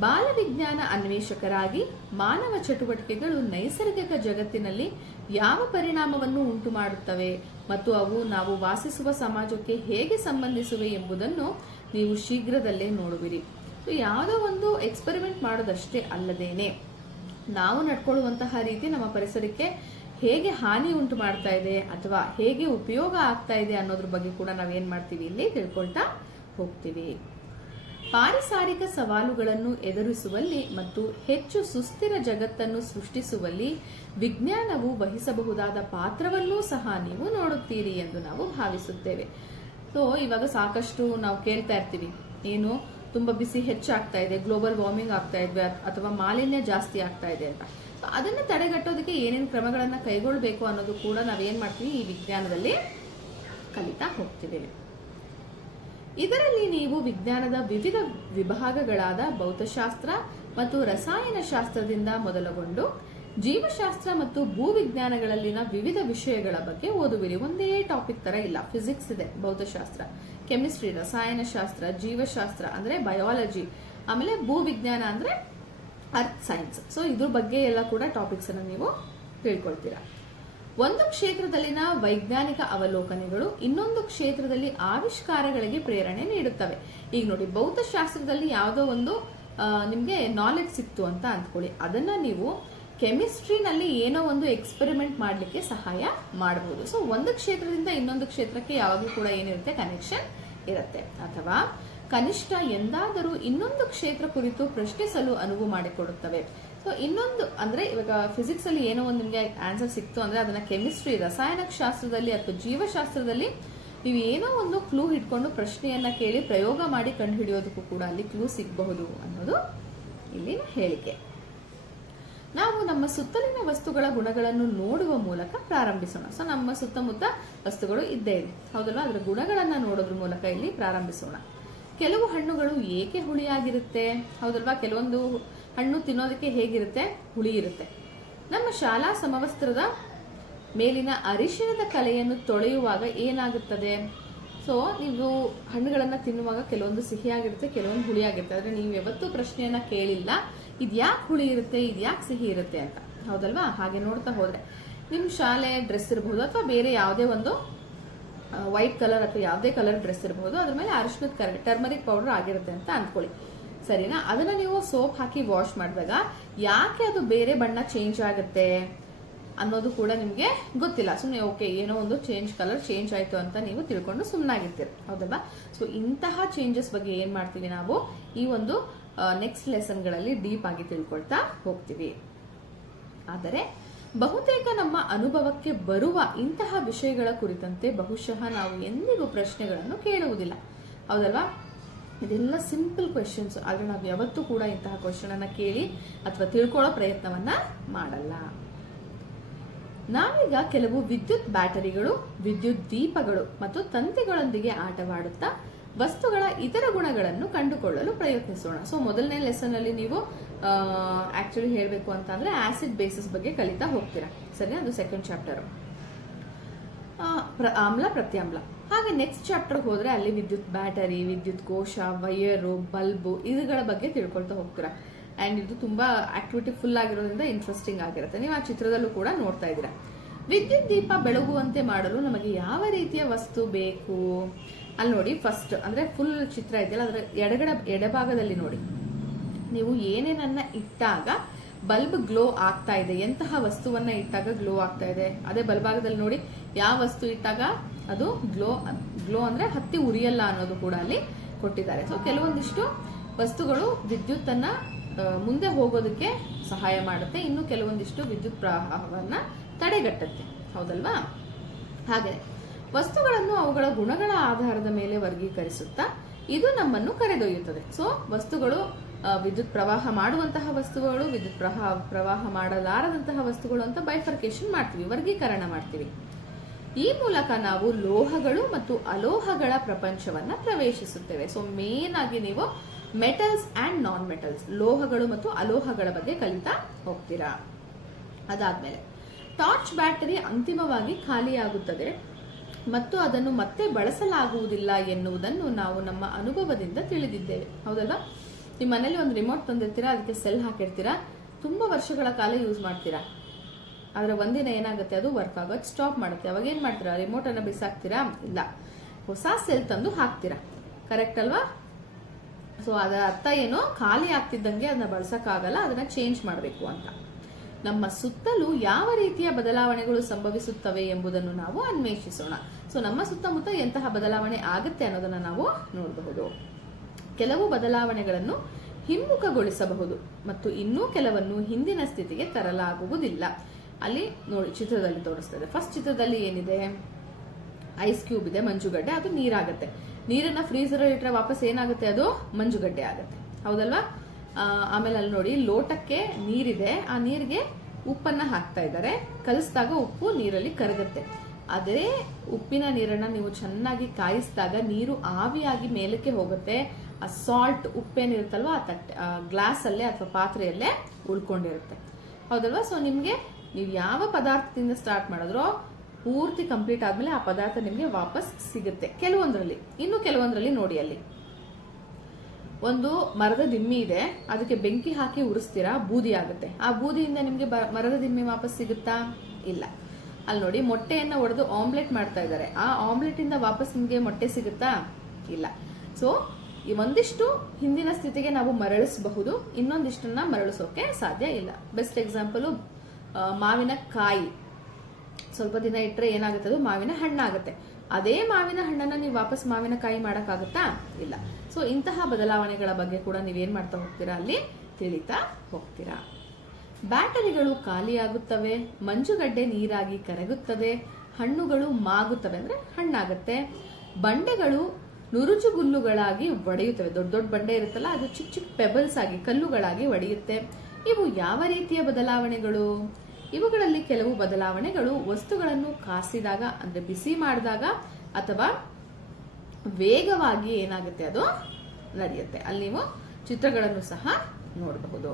ಬಾಲವಿಜ್ಞಾನ ಅನ್ವೇಷಕರಾಗಿ ಮಾನವ ಚಟುವಟಿಕೆಗಳು ನೈಸರ್ಗಿಕ ಜಗತ್ತಿನಲ್ಲಿ ಯಾವ ಪರಿಣಾಮವನ್ನು ಉಂಟು ಮಾಡುತ್ತವೆ ಮತ್ತು ಅವು ನಾವು ವಾಸಿಸುವ ಸಮಾಜಕ್ಕೆ ಹೇಗೆ ಸಂಬಂಧಿಸುವೆ ಎಂಬುದನ್ನು ನೀವು ಶೀಘ್ರದಲ್ಲೇ ನೋಡುವಿರಿ. ಯಾವುದೋ ಒಂದು ಎಕ್ಸ್ಪೆರಿಮೆಂಟ್ ಮಾಡೋದಷ್ಟೇ ಅಲ್ಲದೇನೆ ನಾವು ನಡ್ಕೊಳ್ಳುವಂತಹ ರೀತಿ ನಮ್ಮ ಪರಿಸರಕ್ಕೆ ಹೇಗೆ ಹಾನಿ ಉಂಟು ಮಾಡ್ತಾ ಇದೆ ಅಥವಾ ಹೇಗೆ ಉಪಯೋಗ ಆಗ್ತಾ ಇದೆ ಅನ್ನೋದ್ರ ಬಗ್ಗೆ ಕೂಡ ನಾವೇನ್ ಮಾಡ್ತೀವಿ, ಇಲ್ಲಿ ತಿಳ್ಕೊಳ್ತಾ ಹೋಗ್ತೀವಿ. ಪಾರಿಸಾರಿಕ ಸವಾಲುಗಳನ್ನು ಎದುರಿಸುವಲ್ಲಿ ಮತ್ತು ಹೆಚ್ಚು ಸುಸ್ಥಿರ ಜಗತ್ತನ್ನು ಸೃಷ್ಟಿಸುವಲ್ಲಿ ವಿಜ್ಞಾನವು ವಹಿಸಬಹುದಾದ ಪಾತ್ರವನ್ನೂ ಸಹ ನೀವು ನೋಡುತ್ತೀರಿ ಎಂದು ನಾವು ಭಾವಿಸುತ್ತೇವೆ. ಸೊ ಇವಾಗ ಸಾಕಷ್ಟು ನಾವು ಕೇಳ್ತಾ ಇರ್ತೀವಿ, ಏನು ತುಂಬಾ ಬಿಸಿ ಹೆಚ್ಚಾಗ್ತಾ ಇದೆ, ಗ್ಲೋಬಲ್ ವಾರ್ಮಿಂಗ್ ಆಗ್ತಾ ಇದೆ, ಅಥವಾ ಮಾಲಿನ್ಯ ಜಾಸ್ತಿ ಆಗ್ತಾ ಇದೆ ಅಂತ. ಸೊ ಅದನ್ನ ತಡೆಗಟ್ಟೋದಕ್ಕೆ ಏನೇನು ಕ್ರಮಗಳನ್ನ ಕೈಗೊಳ್ಳಬೇಕು ಅನ್ನೋದು ಕೂಡ ನಾವೇನ್ ಮಾಡ್ತೀವಿ, ಈ ವಿಜ್ಞಾನದಲ್ಲಿ ಕಲಿತಾ ಹೋಗ್ತೀವಿ. ಇದರಲ್ಲಿ ನೀವು ವಿಜ್ಞಾನದ ವಿವಿಧ ವಿಭಾಗಗಳಾದ ಭೌತಶಾಸ್ತ್ರ ಮತ್ತು ರಸಾಯನಶಾಸ್ತ್ರದಿಂದ ಮೊದಲುಗೊಂಡು ಜೀವಶಾಸ್ತ್ರ ಮತ್ತು ಭೂವಿಜ್ಞಾನಗಳಲ್ಲಿನ ವಿವಿಧ ವಿಷಯಗಳ ಬಗ್ಗೆ ಓದುವಿರಿ. ಒಂದೇ ಟಾಪಿಕ್ ತರ ಇಲ್ಲ, ಫಿಸಿಕ್ಸ್ ಇದೆ, ಭೌತಶಾಸ್ತ್ರ, ಕೆಮಿಸ್ಟ್ರಿ, ರಸಾಯನಶಾಸ್ತ್ರ, ಜೀವಶಾಸ್ತ್ರ ಅಂದ್ರೆ ಬಯಾಲಜಿ, ಆಮೇಲೆ ಭೂವಿಜ್ಞಾನ ಅಂದ್ರೆ ಅರ್ತ್ ಸೈನ್ಸ್. ಸೊ ಇದ್ರ ಬಗ್ಗೆ ಎಲ್ಲ ಕೂಡ ಟಾಪಿಕ್ಸ್ ಅನ್ನು ನೀವು ತಿಳ್ಕೊಳ್ತೀರಾ. ಒಂದು ಕ್ಷೇತ್ರದಲ್ಲಿನ ವೈಜ್ಞಾನಿಕ ಅವಲೋಕನೆಗಳು ಇನ್ನೊಂದು ಕ್ಷೇತ್ರದಲ್ಲಿ ಆವಿಷ್ಕಾರಗಳಿಗೆ ಪ್ರೇರಣೆ ನೀಡುತ್ತವೆ. ಈಗ ನೋಡಿ, ಭೌತಶಾಸ್ತ್ರದಲ್ಲಿ ಯಾವುದೋ ಒಂದು ನಿಮ್ಗೆ ನಾಲೆಡ್ಜ್ ಸಿಕ್ತು ಅಂತ ಅಂದ್ಕೊಳ್ಳಿ, ಅದನ್ನ ನೀವು ಕೆಮಿಸ್ಟ್ರಿನಲ್ಲಿ ಏನೋ ಒಂದು ಎಕ್ಸ್ಪೆರಿಮೆಂಟ್ ಮಾಡಲಿಕ್ಕೆ ಸಹಾಯ ಮಾಡಬಹುದು. ಸೊ ಒಂದು ಕ್ಷೇತ್ರದಿಂದ ಇನ್ನೊಂದು ಕ್ಷೇತ್ರಕ್ಕೆ ಯಾವಾಗಲೂ ಕೂಡ ಏನಿರುತ್ತೆ, ಕನೆಕ್ಷನ್ ಇರುತ್ತೆ. ಅಥವಾ ಕನಿಷ್ಠ ಎಂದಾದರೂ ಇನ್ನೊಂದು ಕ್ಷೇತ್ರ ಕುರಿತು ಪ್ರಶ್ನಿಸಲು ಅನುವು ಮಾಡಿಕೊಡುತ್ತವೆ. ಸೊ ಇನ್ನೊಂದು ಅಂದ್ರೆ ಇವಾಗ ಫಿಸಿಕ್ಸ್ ಅಲ್ಲಿ ಏನೋ ಒಂದು ನಿಮ್ಗೆ ಆನ್ಸರ್ ಸಿಕ್ತು ಅಂದ್ರೆ ಅದನ್ನ ಕೆಮಿಸ್ಟ್ರಿ, ರಸಾಯನಶಾಸ್ತ್ರದಲ್ಲಿ ಅಥವಾ ಜೀವಶಾಸ್ತ್ರದಲ್ಲಿ ನೀವು ಏನೋ ಒಂದು ಕ್ಲೂ ಇಟ್ಕೊಂಡು ಪ್ರಶ್ನೆಯನ್ನ ಕೇಳಿ ಪ್ರಯೋಗ ಮಾಡಿ ಕಂಡು ಹಿಡಿಯೋದಕ್ಕೂ ಕೂಡ ಅಲ್ಲಿ ಕ್ಲೂ ಸಿಗಬಹುದು ಅನ್ನೋದು ಇಲ್ಲಿನ ಹೇಳಿಕೆ. ನಾವು ನಮ್ಮ ಸುತ್ತಲಿನ ವಸ್ತುಗಳ ಗುಣಗಳನ್ನು ನೋಡುವ ಮೂಲಕ ಪ್ರಾರಂಭಿಸೋಣ. ಸೊ ನಮ್ಮ ಸುತ್ತಮುತ್ತ ವಸ್ತುಗಳು ಇದ್ದೇ ಇದೆ, ಹೌದಲ್ವಾ? ಅದರ ಗುಣಗಳನ್ನ ನೋಡೋದ್ರ ಮೂಲಕ ಇಲ್ಲಿ ಪ್ರಾರಂಭಿಸೋಣ. ಕೆಲವು ಹಣ್ಣುಗಳು ಏಕೆ ಹುಳಿಯಾಗಿರುತ್ತೆ, ಹೌದಲ್ವಾ? ಕೆಲವೊಂದು ಹಣ್ಣು ತಿನ್ನೋದಕ್ಕೆ ಹೇಗಿರುತ್ತೆ, ಹುಳಿ ಇರುತ್ತೆ. ನಮ್ಮ ಶಾಲಾ ಸಮವಸ್ತ್ರದ ಮೇಲಿನ ಅರಿಶಿಣದ ಕಲೆಯನ್ನು ತೊಳೆಯುವಾಗ ಏನಾಗುತ್ತದೆ? ಸೊ ಸೊ ನೀವು ಹಣ್ಣುಗಳನ್ನ ತಿನ್ನುವಾಗ ಕೆಲವೊಂದು ಸಿಹಿಯಾಗಿರುತ್ತೆ, ಕೆಲವೊಂದು ಹುಳಿಯಾಗಿರುತ್ತೆ. ಆದ್ರೆ ನೀವು ಯಾವತ್ತೂ ಪ್ರಶ್ನೆಯನ್ನ ಕೇಳಿಲ್ಲ ಇದ್ಯಾಕೆ ಹುಳಿ ಇರುತ್ತೆ, ಇದ್ಯಾಕೆ ಸಿಹಿ ಇರುತ್ತೆ ಅಂತ, ಹೌದಲ್ವಾ? ಹಾಗೆ ನೋಡ್ತಾ ಹೋದ್ರೆ ನಿಮ್ ಶಾಲೆ ಡ್ರೆಸ್ ಇರಬಹುದು ಅಥವಾ ಬೇರೆ ಯಾವುದೇ ಒಂದು ವೈಟ್ ಕಲರ್ ಅಥವಾ ಯಾವುದೇ ಕಲರ್ ಡ್ರೆಸ್ ಇರಬಹುದು, ಅದ್ರ ಮೇಲೆ ಅರಿಶಿನದ ಟರ್ಮರಿಕ್ ಪೌಡರ್ ಆಗಿರುತ್ತೆ ಅಂತ ಅಂದ್ಕೊಳ್ಳಿ, ಸರಿನಾ? ಅದನ್ನ ನೀವು ಸೋಪ್ ಹಾಕಿ ವಾಶ್ ಮಾಡಿದಾಗ ಯಾಕೆ ಅದು ಬೇರೆ ಬಣ್ಣ ಚೇಂಜ್ ಆಗುತ್ತೆ ಅನ್ನೋದು ಕೂಡ ನಿಮ್ಗೆ ಗೊತ್ತಿಲ್ಲ. ಸುಮ್ಮನೆ ಓಕೆ ಏನೋ ಒಂದು ಕಲರ್ ಚೇಂಜ್ ಆಯ್ತು ಅಂತ ನೀವು ತಿಳ್ಕೊಂಡು ಸುಮ್ಮನಾಗಿರ್ತೀರಿ, ಹೌದಲ್ವಾ? ಸೊ ಇಂತಹ ಚೇಂಜಸ್ ಬಗ್ಗೆ ಏನ್ ಮಾಡ್ತೀವಿ ನಾವು ಈ ಒಂದು ನೆಕ್ಸ್ಟ್ ಲೆಸನ್ಗಳಲ್ಲಿ ಡೀಪ್ ಆಗಿ ತಿಳ್ಕೊಳ್ತಾ ಹೋಗ್ತೀವಿ. ಆದರೆ ಬಹುತೇಕ ನಮ್ಮ ಅನುಭವಕ್ಕೆ ಬರುವ ಇಂತಹ ವಿಷಯಗಳ ಕುರಿತಂತೆ ಬಹುಶಃ ನಾವು ಎಂದಿಗೂ ಪ್ರಶ್ನೆಗಳನ್ನು ಕೇಳುವುದಿಲ್ಲ, ಹೌದಲ್ವಾ? ಇದೆಲ್ಲ ಸಿಂಪಲ್ ಕ್ವೆಶನ್ಸ್, ಆದ್ರೆ ನಾವು ಯಾವತ್ತೂ ಕೂಡ ಇಂತಹ ಕ್ವೆಶನ್ ಅನ್ನ ಕೇಳಿ ಅಥವಾ ತಿಳ್ಕೊಳ್ಳೋ ಪ್ರಯತ್ನವನ್ನ ಮಾಡಲ್ಲ. ನಾವೀಗ ಕೆಲವು ವಿದ್ಯುತ್ ಬ್ಯಾಟರಿಗಳು, ವಿದ್ಯುತ್ ದೀಪಗಳು ಮತ್ತು ತಂತಿಗಳೊಂದಿಗೆ ಆಟವಾಡುತ್ತಾ ವಸ್ತುಗಳ ಇತರ ಗುಣಗಳನ್ನು ಕಂಡುಕೊಳ್ಳಲು ಪ್ರಯತ್ನಿಸೋಣ. ಸೊ ಮೊದಲನೇ ಲೆಸನ್ ಅಲ್ಲಿ ನೀವು ಆಕ್ಚುಲಿ ಹೇಳಬೇಕು ಅಂತ ಅಂದ್ರೆ ಆಸಿಡ್ ಬೇಸಿಸ್ ಬಗ್ಗೆ ಕಲಿತಾ ಹೋಗ್ತೀರಾ, ಸರಿ? ಅದು ಸೆಕೆಂಡ್ ಚಾಪ್ಟರ್, ಆಮ್ಲ ಪ್ರತ್ಯಾಮ್ಲ. ಹಾಗೆ ನೆಕ್ಸ್ಟ್ ಚಾಪ್ಟರ್ ಹೋದ್ರೆ ಅಲ್ಲಿ ವಿದ್ಯುತ್ ಬ್ಯಾಟರಿ, ವಿದ್ಯುತ್ ಕೋಶ, ವೈಯರು, ಬಲ್ಬು ಇವುಗಳ ಬಗ್ಗೆ ತಿಳ್ಕೊಳ್ತಾ ಹೋಗ್ತೀರಾ. ಅಂಡ್ ಇದು ತುಂಬಾ ಆಕ್ಟಿವಿಟಿ ಫುಲ್ ಆಗಿರೋದ್ರಿಂದ ಇಂಟ್ರೆಸ್ಟಿಂಗ್ ಆಗಿರುತ್ತೆ. ನೀವು ಆ ಚಿತ್ರದಲ್ಲೂ ಕೂಡ ನೋಡ್ತಾ ಇದ್ದೀರಾ. ವಿದ್ಯುತ್ ದೀಪ ಬೆಳಗುವಂತೆ ಮಾಡಲು ನಮಗೆ ಯಾವ ರೀತಿಯ ವಸ್ತು ಬೇಕು? ಅಲ್ಲಿ ನೋಡಿ, ಫಸ್ಟ್ ಅಂದ್ರೆ ಫುಲ್ ಚಿತ್ರ ಇದೆಯಲ್ಲ, ಅದರ ಎಡಭಾಗದಲ್ಲಿ ನೋಡಿ, ನೀವು ಏನೇನನ್ನ ಇಟ್ಟಾಗ ಬಲ್ಬ್ ಗ್ಲೋ ಆಗ್ತಾ ಇದೆ, ಎಂತಹ ವಸ್ತುವನ್ನ ಇಟ್ಟಾಗ ಗ್ಲೋ ಆಗ್ತಾ ಇದೆ. ಅದೇ ಬಲ್ಭಾಗದಲ್ಲಿ ನೋಡಿ, ಯಾವ ವಸ್ತು ಇಟ್ಟಾಗ ಅದು ಗ್ಲೋ ಅಂದ್ರೆ ಹತ್ತಿ ಉರಿಯಲ್ಲ ಅನ್ನೋದು ಕೂಡ ಅಲ್ಲಿ ಕೊಟ್ಟಿದ್ದಾರೆ. ಸೊ ಕೆಲವೊಂದಿಷ್ಟು ವಸ್ತುಗಳು ವಿದ್ಯುತ್ ಅನ್ನ ಮುಂದೆ ಹೋಗೋದಕ್ಕೆ ಸಹಾಯ ಮಾಡುತ್ತೆ, ಇನ್ನು ಕೆಲವೊಂದಿಷ್ಟು ವಿದ್ಯುತ್ ಪ್ರವಾಹವನ್ನ ತಡೆಗಟ್ಟುತ್ತೆ, ಹೌದಲ್ವಾ? ಹಾಗೆ ವಸ್ತುಗಳನ್ನು ಅವುಗಳ ಗುಣಗಳ ಆಧಾರದ ಮೇಲೆ ವರ್ಗೀಕರಿಸುತ್ತಾ ಇದು ನಮ್ಮನ್ನು ಕರೆದೊಯ್ಯುತ್ತದೆ. ಸೊ ವಸ್ತುಗಳು ವಿದ್ಯುತ್ ಪ್ರವಾಹ ಮಾಡುವಂತಹ ವಸ್ತುಗಳು, ವಿದ್ಯುತ್ ಪ್ರವಾಹ ಮಾಡಲಾರದಂತಹ ವಸ್ತುಗಳು ಅಂತ ಬೈಫರ್ಕೇಶನ್ ಮಾಡ್ತೀವಿ, ವರ್ಗೀಕರಣ ಮಾಡ್ತೀವಿ. ಈ ಮೂಲಕ ನಾವು ಲೋಹಗಳು ಮತ್ತು ಅಲೋಹಗಳ ಪ್ರಪಂಚವನ್ನ ಪ್ರವೇಶಿಸುತ್ತೇವೆ. ಸೊ ಮೇನ್ ಆಗಿ ನೀವು ಮೆಟಲ್ಸ್ ಅಂಡ್ ನಾನ್ ಮೆಟಲ್ಸ್, ಲೋಹಗಳು ಮತ್ತು ಅಲೋಹಗಳ ಬಗ್ಗೆ ಕಲಿತಾ ಹೋಗ್ತೀರಾ. ಅದಾದ್ಮೇಲೆ ಟಾರ್ಚ್ ಬ್ಯಾಟರಿ ಅಂತಿಮವಾಗಿ ಖಾಲಿಯಾಗುತ್ತದೆ ಮತ್ತು ಅದನ್ನು ಮತ್ತೆ ಬಳಸಲಾಗುವುದಿಲ್ಲ ಎನ್ನುವುದನ್ನು ನಾವು ನಮ್ಮ ಅನುಭವದಿಂದ ತಿಳಿದಿದ್ದೇವೆ, ಹೌದಲ್ವಾ? ನಿಮ್ಮ ಮನೇಲಿ ಒಂದು ರಿಮೋಟ್ ತಂದಿರ್ತೀರಾ, ಅದಕ್ಕೆ ಸೆಲ್ ಹಾಕಿರ್ತೀರಾ, ತುಂಬಾ ವರ್ಷಗಳ ಕಾಲ ಯೂಸ್ ಮಾಡ್ತೀರಾ. ಆದ್ರೆ ಒಂದಿನ ಏನಾಗುತ್ತೆ, ಅದು ವರ್ಕ್ ಆಗೋದು ಸ್ಟಾಪ್ ಮಾಡುತ್ತೆ. ಅವಾಗ ಏನ್ ಮಾಡ್ತೀರಾ? ರಿಮೋಟ್ ಅನ್ನ ಬಿಸಾಕ್ತೀರಾ? ಇಲ್ಲ, ಹೊಸ ಸೆಲ್ ತಂದು ಹಾಕ್ತೀರಾ, ಕರೆಕ್ಟ್ ಅಲ್ವಾ? ಸೊ ಅದರ ಅರ್ಥ ಏನು, ಖಾಲಿ ಆಗ್ತಿದ್ದಂಗೆ ಅದನ್ನ ಬಳಸಕ್ಕಾಗಲ್ಲ, ಅದನ್ನ ಚೇಂಜ್ ಮಾಡಬೇಕು ಅಂತ. ನಮ್ಮ ಸುತ್ತಲೂ ಯಾವ ರೀತಿಯ ಬದಲಾವಣೆಗಳು ಸಂಭವಿಸುತ್ತವೆ ಎಂಬುದನ್ನು ನಾವು ಅನ್ವೇಷಿಸೋಣ. ಸೊ ನಮ್ಮ ಸುತ್ತಮುತ್ತ ಎಂತಹ ಬದಲಾವಣೆ ಆಗುತ್ತೆ ಅನ್ನೋದನ್ನ ನಾವು ನೋಡಬಹುದು. ಕೆಲವು ಬದಲಾವಣೆಗಳನ್ನು ಹಿಮ್ಮುಖಗೊಳಿಸಬಹುದು ಮತ್ತು ಇನ್ನೂ ಕೆಲವನ್ನು ಹಿಂದಿನ ಸ್ಥಿತಿಗೆ ತರಲಾಗುವುದಿಲ್ಲ. ಅಲ್ಲಿ ನೋಡಿ, ಚಿತ್ರದಲ್ಲಿ ತೋರಿಸ್ತದೆ. ಫಸ್ಟ್ ಚಿತ್ರದಲ್ಲಿ ಏನಿದೆ, ಐಸ್ ಕ್ಯೂಬ್ ಇದೆ, ಮಂಜುಗಡ್ಡೆ, ಅದು ನೀರಾಗುತ್ತೆ. ನೀರನ್ನ ಫ್ರೀಸರ್ ಇಟ್ಟರೆ ವಾಪಸ್ ಏನಾಗುತ್ತೆ, ಅದು ಮಂಜುಗಡ್ಡೆ ಆಗುತ್ತೆ, ಹೌದಲ್ವಾ? ಆಮೇಲೆ ಅಲ್ಲಿ ನೋಡಿ, ಲೋಟಕ್ಕೆ ನೀರಿದೆ, ಆ ನೀರಿಗೆ ಉಪ್ಪನ್ನ ಹಾಕ್ತಾ ಇದ್ದಾರೆ, ಕಲಿಸಿದಾಗ ಉಪ್ಪು ನೀರಲ್ಲಿ ಕರಗುತ್ತೆ. ಅದೇ ಉಪ್ಪಿನ ನೀರನ್ನ ನೀವು ಚೆನ್ನಾಗಿ ಕಾಯಿಸಿದಾಗ ನೀರು ಆವಿಯಾಗಿ ಮೇಲಕ್ಕೆ ಹೋಗುತ್ತೆ. ಆ ಸಾಲ್ಟ್ ಉಪ್ಪೇನಿರುತ್ತಲ್ವಾ, ಆ ಗ್ಲಾಸ್ ಅಲ್ಲೇ ಅಥವಾ ಪಾತ್ರೆಯಲ್ಲೇ ಉಳ್ಕೊಂಡಿರುತ್ತೆ, ಹೌದಲ್ವಾ? ಸೊ ನಿಮ್ಗೆ ನೀವು ಯಾವ ಪದಾರ್ಥದಿಂದ ಸ್ಟಾರ್ಟ್ ಮಾಡಿದ್ರೋ ಪೂರ್ತಿ ಕಂಪ್ಲೀಟ್ ಆದ್ಮೇಲೆ ಆ ಪದಾರ್ಥ ನಿಮ್ಗೆ ವಾಪಸ್ ಸಿಗುತ್ತೆ ಕೆಲವೊಂದ್ರಲ್ಲಿ. ಇನ್ನು ಕೆಲವೊಂದ್ರಲ್ಲಿ ನೋಡಿ, ಅಲ್ಲಿ ಒಂದು ಮರದ ದಿಮ್ಮಿ ಇದೆ, ಅದಕ್ಕೆ ಬೆಂಕಿ ಹಾಕಿ ಉರಿಸ್ತೀರಾ, ಬೂದಿ ಆಗುತ್ತೆ. ಆ ಬೂದಿಯಿಂದ ನಿಮ್ಗೆ ಮರದ ದಿಮ್ಮಿ ವಾಪಸ್ ಸಿಗುತ್ತಾ? ಇಲ್ಲ. ಅಲ್ಲಿ ನೋಡಿ, ಮೊಟ್ಟೆಯನ್ನ ಒಡೆದು ಆಮ್ಲೆಟ್ ಮಾಡ್ತಾ ಇದ್ದಾರೆ, ಆ ಆಮ್ಲೆಟ್ ಇಂದ ವಾಪಸ್ ನಿಮ್ಗೆ ಮೊಟ್ಟೆ ಸಿಗುತ್ತಾ? ಇಲ್ಲ. ಸೊ ಒಂದಿಷ್ಟು ಹಿಂದಿನ ಸ್ಥಿತಿಗೆ ನಾವು ಮರಳಿಸಬಹುದು, ಇನ್ನೊಂದಿಷ್ಟನ್ನ ಮರಳಿಸೋಕೆ ಸಾಧ್ಯ ಇಲ್ಲ. ಬೆಸ್ಟ್ ಎಕ್ಸಾಂಪಲ್ ಮಾವಿನ ಕಾಯಿ, ಸ್ವಲ್ಪ ದಿನ ಇಟ್ಟರೆ ಏನಾಗುತ್ತೆ, ಅದು ಮಾವಿನ ಹಣ್ಣಾಗುತ್ತೆ. ಅದೇ ಮಾವಿನ ಹಣ್ಣನ್ನ ನೀವು ವಾಪಸ್ ಮಾವಿನಕಾಯಿ ಮಾಡಕ್ಕಾಗುತ್ತಾ? ಇಲ್ಲ. ಸೊ ಇಂತಹ ಬದಲಾವಣೆಗಳ ಬಗ್ಗೆ ಕೂಡ ನೀವೇನ್ ಮಾಡ್ತಾ ಹೋಗ್ತೀರಾ, ಅಲ್ಲಿ ತಿಳಿತಾ ಹೋಗ್ತೀರಾ. ಬ್ಯಾಟರಿಗಳು ಖಾಲಿಯಾಗುತ್ತವೆ, ಮಂಜುಗಡ್ಡೆ ನೀರಾಗಿ ಕರಗುತ್ತದೆ, ಹಣ್ಣುಗಳು ಮಾಗುತ್ತವೆ ಅಂದ್ರೆ ಹಣ್ಣಾಗುತ್ತೆ, ಬಂಡೆಗಳು ನುರುಜುಗುಲ್ಲುಗಳಾಗಿ ಒಡೆಯುತ್ತವೆ. ದೊಡ್ಡ ದೊಡ್ಡ ಬಂಡೆ ಇರುತ್ತಲ್ಲ, ಅದು ಚಿಕ್ಕ ಚಿಕ್ಕ ಪೆಬಲ್ಸ್ ಆಗಿ ಕಲ್ಲುಗಳಾಗಿ ಒಡೆಯುತ್ತೆ. ಇವು ಯಾವ ರೀತಿಯ ಬದಲಾವಣೆಗಳು? ಇವುಗಳಲ್ಲಿ ಕೆಲವು ಬದಲಾವಣೆಗಳು ವಸ್ತುಗಳನ್ನು ಕಾಸಿದಾಗ ಅಂದ್ರೆ ಬಿಸಿ ಮಾಡಿದಾಗ ಅಥವಾ ವೇಗವಾಗಿ ಏನಾಗುತ್ತೆ, ಅದು ನಡೆಯುತ್ತೆ. ಅಲ್ಲಿ ನೀವು ಚಿತ್ರಗಳನ್ನು ಸಹ ನೋಡಬಹುದು.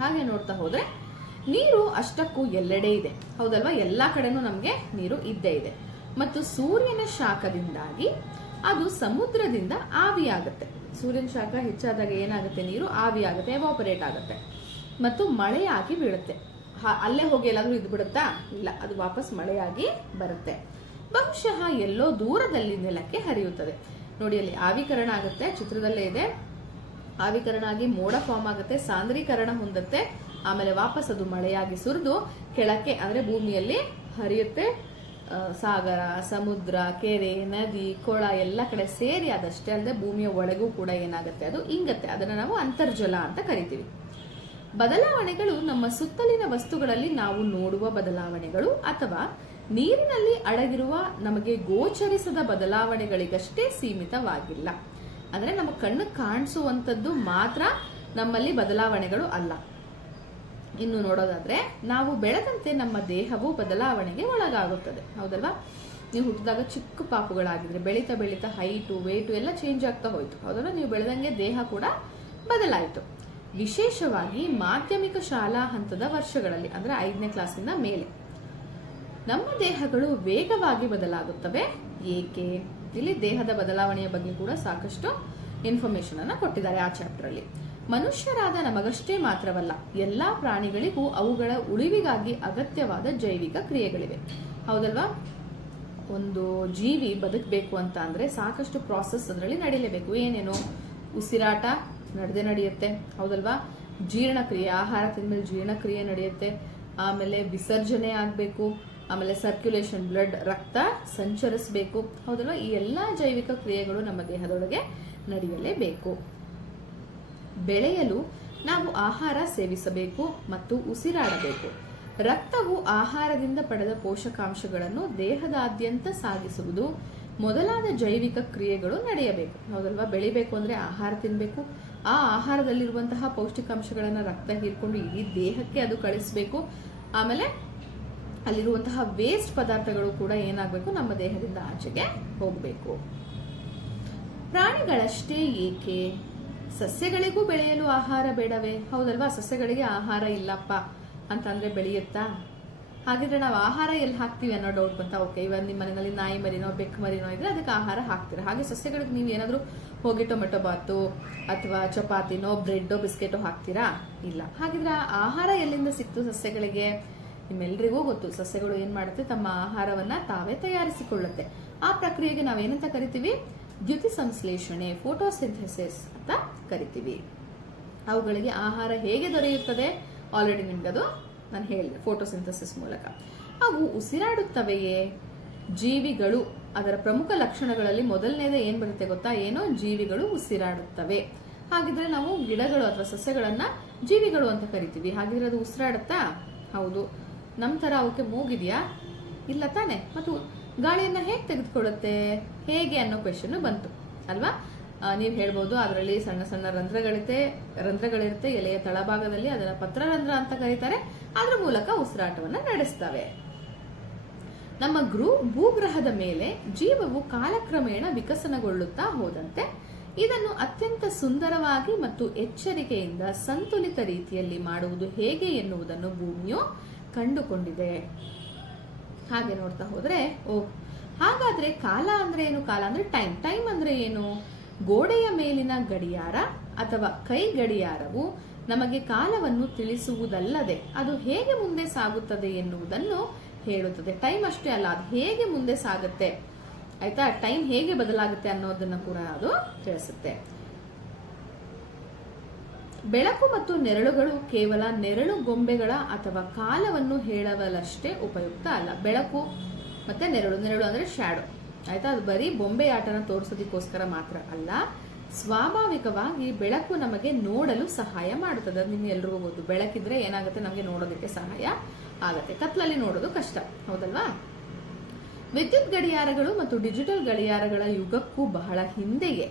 ಹಾಗೆ ನೋಡ್ತಾ ಹೋದ್ರೆ ನೀರು ಅಷ್ಟಕ್ಕೂ ಎಲ್ಲೆಡೆ ಇದೆ, ಹೌದಲ್ವಾ? ಎಲ್ಲಾ ಕಡೆನೂ ನಮ್ಗೆ ನೀರು ಇದ್ದೇ ಇದೆ. ಮತ್ತು ಸೂರ್ಯನ ಶಾಖದಿಂದಾಗಿ ಅದು ಸಮುದ್ರದಿಂದ ಆವಿಯಾಗುತ್ತೆ. ಸೂರ್ಯನ ಶಾಖ ಹೆಚ್ಚಾದಾಗ ಏನಾಗುತ್ತೆ, ನೀರು ಆವಿಯಾಗುತ್ತೆ, ಎವಾಪರೇಟ್ ಆಗುತ್ತೆ ಮತ್ತು ಮಳೆಯಾಗಿ ಬೀಳುತ್ತೆ. ಅಲ್ಲೇ ಹೋಗಿ ಎಲ್ಲಾದ್ರೂ ಇದು ಬಿಡುತ್ತಾ? ಇಲ್ಲ, ಅದು ವಾಪಸ್ ಮಳೆಯಾಗಿ ಬರುತ್ತೆ. ಬಹುಶಃ ಎಲ್ಲೋ ದೂರದಲ್ಲಿ ನೆಲಕ್ಕೆ ಹರಿಯುತ್ತದೆ. ನೋಡಿ, ಅಲ್ಲಿ ಆವಿಕರಣ ಆಗುತ್ತೆ, ಚಿತ್ರದಲ್ಲೇ ಇದೆ. ಆವಿಕರಣ ಆಗಿ ಮೋಡ ಫಾರ್ಮ್ ಆಗುತ್ತೆ, ಸಾಂದ್ರೀಕರಣ ಹೊಂದುತ್ತೆ, ಆಮೇಲೆ ವಾಪಸ್ ಅದು ಮಳೆಯಾಗಿ ಸುರಿದು ಕೆಳಕ್ಕೆ ಅಂದ್ರೆ ಭೂಮಿಯಲ್ಲಿ ಹರಿಯುತ್ತೆ. ಸಾಗರ, ಸಮುದ್ರ, ಕೆರೆ, ನದಿ, ಕೊಳ ಎಲ್ಲ ಕಡೆ ಸೇರಿ ಅದಷ್ಟೇ ಅಲ್ಲದೆ ಭೂಮಿಯ ಒಳಗೂ ಕೂಡ ಏನಾಗುತ್ತೆ, ಅದು ಇಂಗತ್ತೆ. ಅದನ್ನ ನಾವು ಅಂತರ್ಜಲ ಅಂತ ಕರಿತೀವಿ. ಬದಲಾವಣೆಗಳು ನಮ್ಮ ಸುತ್ತಲಿನ ವಸ್ತುಗಳಲ್ಲಿ ನಾವು ನೋಡುವ ಬದಲಾವಣೆಗಳು ಅಥವಾ ನೀರಿನಲ್ಲಿ ಅಡಗಿರುವ ನಮಗೆ ಗೋಚರಿಸದ ಬದಲಾವಣೆಗಳಿಗಷ್ಟೇ ಸೀಮಿತವಾಗಿಲ್ಲ. ಅಂದ್ರೆ ನಮ್ಮ ಕಣ್ಣು ಕಾಣಿಸುವಂತದ್ದು ಮಾತ್ರ ನಮ್ಮಲ್ಲಿ ಬದಲಾವಣೆಗಳು ಅಲ್ಲ. ಇನ್ನು ನೋಡೋದಾದ್ರೆ, ನಾವು ಬೆಳೆದಂತೆ ನಮ್ಮ ದೇಹವು ಬದಲಾವಣೆಗೆ ಒಳಗಾಗುತ್ತದೆ. ಹೌದಲ್ವಾ? ನೀವು ಹುಟ್ಟಿದಾಗ ಚಿಕ್ಕ ಪಾಪುಗಳಾಗಿದ್ರೆ ಬೆಳೀತಾ ಬೆಳೀತಾ ಹೈಟು, ವೇಟು ಎಲ್ಲ ಚೇಂಜ್ ಆಗ್ತಾ ಹೋಯ್ತು. ಹೌದಲ್ವಾ? ನೀವು ಬೆಳೆದಂಗೆ ದೇಹ ಕೂಡ ಬದಲಾಯಿತು. ವಿಶೇಷವಾಗಿ ಮಾಧ್ಯಮಿಕ ಶಾಲಾ ಹಂತದ ವರ್ಷಗಳಲ್ಲಿ, ಅಂದ್ರೆ 5ನೇ ಕ್ಲಾಸಿಂದ ಮೇಲೆ ನಮ್ಮ ದೇಹಗಳು ವೇಗವಾಗಿ ಬದಲಾಗುತ್ತವೆ. ಏಕೆ? ಇಲ್ಲಿ ದೇಹದ ಬದಲಾವಣೆಯ ಬಗ್ಗೆ ಕೂಡ ಸಾಕಷ್ಟು ಇನ್ಫಾರ್ಮೇಶನ್ ಅನ್ನ ಕೊಟ್ಟಿದ್ದಾರೆ ಆ ಚಾಪ್ಟರ್ ಅಲ್ಲಿ. ಮನುಷ್ಯರಾದ ನಮಗಷ್ಟೇ ಮಾತ್ರವಲ್ಲ, ಎಲ್ಲಾ ಪ್ರಾಣಿಗಳಿಗೂ ಅವುಗಳ ಉಳಿವಿಗಾಗಿ ಅಗತ್ಯವಾದ ಜೈವಿಕ ಕ್ರಿಯೆಗಳಿವೆ. ಹೌದಲ್ವಾ? ಒಂದು ಜೀವಿ ಬದುಕಬೇಕು ಅಂತ ಅಂದ್ರೆ ಸಾಕಷ್ಟು ಪ್ರಾಸೆಸ್ ಅದರಲ್ಲಿ ನಡೀಲೇಬೇಕು. ಏನೇನು? ಉಸಿರಾಟ ನಡೆಯುತ್ತೆ. ಹೌದಲ್ವಾ? ಜೀರ್ಣಕ್ರಿಯೆ, ಆಹಾರ ತಿಂದ್ಮೇಲೆ ಜೀರ್ಣಕ್ರಿಯೆ ನಡೆಯುತ್ತೆ. ಆಮೇಲೆ ವಿಸರ್ಜನೆ ಆಗ್ಬೇಕು. ಆಮೇಲೆ ಸರ್ಕ್ಯುಲೇಷನ್, ಬ್ಲಡ್, ರಕ್ತ ಸಂಚರಿಸಬೇಕು. ಹೌದಲ್ವಾ? ಈ ಎಲ್ಲಾ ಜೈವಿಕ ಕ್ರಿಯೆಗಳು ನಮ್ಮ ದೇಹದೊಳಗೆ ನಡೆಯಲೇಬೇಕು. ಬೆಳೆಯಲು ನಾವು ಆಹಾರ ಸೇವಿಸಬೇಕು ಮತ್ತು ಉಸಿರಾಡಬೇಕು. ರಕ್ತವು ಆಹಾರದಿಂದ ಪಡೆದ ಪೋಷಕಾಂಶಗಳನ್ನು ದೇಹದಾದ್ಯಂತ ಸಾಗಿಸುವುದು ಮೊದಲಾದ ಜೈವಿಕ ಕ್ರಿಯೆಗಳು ನಡೆಯಬೇಕು. ಹೌದಲ್ವಾ? ಬೆಳಿಬೇಕು ಅಂದ್ರೆ ಆಹಾರ ತಿನ್ಬೇಕು. ಆ ಆಹಾರದಲ್ಲಿರುವಂತಹ ಪೌಷ್ಟಿಕಾಂಶಗಳನ್ನ ರಕ್ತ ಹೀರ್ಕೊಂಡು ಇಡೀ ದೇಹಕ್ಕೆ ಅದು ಕಳಿಸ್ಬೇಕು. ಆಮೇಲೆ ಅಲ್ಲಿರುವಂತಹ ವೇಸ್ಟ್ ಪದಾರ್ಥಗಳು ಕೂಡ ಏನಾಗಬೇಕು, ನಮ್ಮ ದೇಹದಿಂದ ಆಚೆಗೆ ಹೋಗಬೇಕು. ಪ್ರಾಣಿಗಳಷ್ಟೇ ಏಕೆ, ಸಸ್ಯಗಳಿಗೂ ಬೆಳೆಯಲು ಆಹಾರ ಬೇಡವೇ? ಹೌದಲ್ವಾ? ಸಸ್ಯಗಳಿಗೆ ಆಹಾರ ಇಲ್ಲಪ್ಪ ಅಂತಂದ್ರೆ ಬೆಳೆಯುತ್ತಾ? ಹಾಗಿದ್ರೆ ನಾವು ಆಹಾರ ಎಲ್ಲಿ ಹಾಕ್ತಿವಿ ಅನ್ನೋ ಡೌಟ್ ಬಂತ. ಓಕೆ, ಇವಾಗ ನಿಮ್ಮ ಮನೆಯಲ್ಲಿ ನಾಯಿ ಮರಿನೋ ಬೆಕ್ಕು ಮರಿನೋ ಇದ್ರೆ ಅದಕ್ಕೆ ಆಹಾರ ಹಾಕ್ತೀರಾ. ಹಾಗೆ ಸಸ್ಯಗಳಿಗೆ ನೀವು ಏನಾದ್ರೂ ಹೋಗಿ ಟೊಮೆಟೊ ಬಾತು ಅಥವಾ ಚಪಾತಿನೋ ಬ್ರೆಡ್ಡೋ ಬಿಸ್ಕೆಟೋ ಹಾಕ್ತೀರಾ? ಇಲ್ಲ. ಹಾಗಿದ್ರೆ ಆಹಾರ ಎಲ್ಲಿಂದ ಸಿಕ್ತು ಸಸ್ಯಗಳಿಗೆ? ನಿಮ್ಮೆಲ್ರಿಗೂ ಗೊತ್ತು, ಸಸ್ಯಗಳು ಏನ್ ಮಾಡುತ್ತೆ, ತಮ್ಮ ಆಹಾರವನ್ನ ತಾವೇ ತಯಾರಿಸಿಕೊಳ್ಳುತ್ತೆ. ಆ ಪ್ರಕ್ರಿಯೆಗೆ ನಾವೇನಂತ ಕರಿತೀವಿ? ದ್ಯುತಿ ಸಂಶ್ಲೇಷಣೆ, ಫೋಟೋಸಿಂಥೆಸಿಸ್ ಅಂತ ಕರಿತೀವಿ. ಅವುಗಳಿಗೆ ಆಹಾರ ಹೇಗೆ ದೊರೆಯುತ್ತದೆ? ಆಲ್ರೆಡಿ ನಿಮ್ಗದು ನಾನು ಹೇಳಿದೆ, ಫೋಟೋಸಿಂಥಸಿಸ್ ಮೂಲಕ. ಅವು ಉಸಿರಾಡುತ್ತವೆಯೇ? ಜೀವಿಗಳು, ಅದರ ಪ್ರಮುಖ ಲಕ್ಷಣಗಳಲ್ಲಿ ಮೊದಲನೇದೇ ಏನ್ ಬರುತ್ತೆ ಗೊತ್ತಾ? ಏನೋ ಜೀವಿಗಳು ಉಸಿರಾಡುತ್ತವೆ. ಹಾಗಿದ್ರೆ ನಾವು ಗಿಡಗಳು ಅಥವಾ ಸಸ್ಯಗಳನ್ನ ಜೀವಿಗಳು ಅಂತ ಕರಿತೀವಿ. ಹಾಗಿದ್ರೆ ಅದು ಉಸಿರಾಡುತ್ತಾ? ಹೌದು. ನಮ್ ತರ ಅವಕ್ಕೆ ಮೂಗಿದ್ಯಾ? ಇಲ್ಲ ತಾನೆ. ಮತ್ತು ಗಾಳಿಯನ್ನ ಹೇಗೆ ತೆಗೆದುಕೊಳ್ಳುತ್ತೆ, ಹೇಗೆ ಅನ್ನೋ ಕ್ವೆಶನ್ ಬಂತು ಅಲ್ವಾ? ನೀವು ಹೇಳ್ಬೋದು, ಅದರಲ್ಲಿ ಸಣ್ಣ ಸಣ್ಣ ರಂಧ್ರಗಳಿರುತ್ತೆ ಎಲೆಯ ತಳಭಾಗದಲ್ಲಿ. ಅದನ್ನ ಪತ್ರರಂಧ್ರ ಅಂತ ಕರೀತಾರೆ. ಅದ್ರ ಮೂಲಕ ಉಸಿರಾಟವನ್ನ ನಡೆಸ್ತವೆ. ನಮ್ಮ ಭೂಗ್ರಹದ ಮೇಲೆ ಜೀವವು ಕಾಲಕ್ರಮೇಣ ವಿಕಸನಗೊಳ್ಳುತ್ತಾ ಹೋದಂತೆ ಇದನ್ನು ಅತ್ಯಂತ ಸುಂದರವಾಗಿ ಮತ್ತು ಎಚ್ಚರಿಕೆಯಿಂದ ಸಂತುಲಿತ ರೀತಿಯಲ್ಲಿ ಮಾಡುವುದು ಹೇಗೆ ಎನ್ನುವುದನ್ನು ಭೂಮಿಯು ಕಂಡುಕೊಂಡಿದೆ. ಹಾಗೆ ನೋಡ್ತಾ ಹೋದ್ರೆ, ಹಾಗಾದ್ರೆ ಕಾಲ ಅಂದ್ರೆ ಏನು? ಕಾಲ ಅಂದ್ರೆ ಟೈಮ್. ಟೈಮ್ ಅಂದ್ರೆ ಏನು? ಗೋಡೆಯ ಮೇಲಿನ ಗಡಿಯಾರ ಅಥವಾ ಕೈ ಗಡಿಯಾರವು ನಮಗೆ ಕಾಲವನ್ನು ತಿಳಿಸುವುದಲ್ಲದೆ ಅದು ಹೇಗೆ ಮುಂದೆ ಸಾಗುತ್ತದೆ ಎನ್ನುವುದನ್ನು ಹೇಳುತ್ತದೆ. ಟೈಮ್ ಅಷ್ಟೇ ಅಲ್ಲ, ಅದು ಹೇಗೆ ಮುಂದೆ ಸಾಗುತ್ತೆ, ಆಯ್ತಾ? ಟೈಮ್ ಹೇಗೆ ಬದಲಾಗುತ್ತೆ ಅನ್ನೋದನ್ನ ಕೂಡ ಅದು ತಿಳಿಸುತ್ತೆ. ಬೆಳಕು ಮತ್ತು ನೆರಳುಗಳು ಕೇವಲ ನೆರಳು ಗೊಂಬೆಗಳ ಅಥವಾ ಕಾಲವನ್ನು ಹೇಳವಲಷ್ಟೇ ಉಪಯುಕ್ತ ಅಲ್ಲ. ಬೆಳಕು ಮತ್ತೆ ನೆರಳು ಅಂದ್ರೆ ಶ್ಯಾಡೋ, ಆಯ್ತಾ? ಅದು ಬರೀ ಬೊಂಬೆ ಆಟನ ತೋರಿಸೋದಕ್ಕೋಸ್ಕರ ಮಾತ್ರ ಅಲ್ಲ. ಸ್ವಾಭಾವಿಕವಾಗಿ ಬೆಳಕು ನಮಗೆ ನೋಡಲು ಸಹಾಯ ಮಾಡುತ್ತದೆ. ಅದು ನಿಮ್ಗೆ ಎಲ್ರಿಗೂ ಗೊತ್ತು. ಬೆಳಕಿದ್ರೆ ಏನಾಗುತ್ತೆ, ನಮಗೆ ನೋಡೋದಕ್ಕೆ ಸಹಾಯ ಆಗತ್ತೆ. ಕತ್ಲಲ್ಲಿ ನೋಡೋದು ಕಷ್ಟ, ಹೌದಲ್ವಾ? ವಿದ್ಯುತ್ ಗಡಿಯಾರಗಳು ಮತ್ತು ಡಿಜಿಟಲ್ ಗಡಿಯಾರಗಳ ಯುಗಕ್ಕೂ ಬಹಳ ಹಿಂದೆಯೇ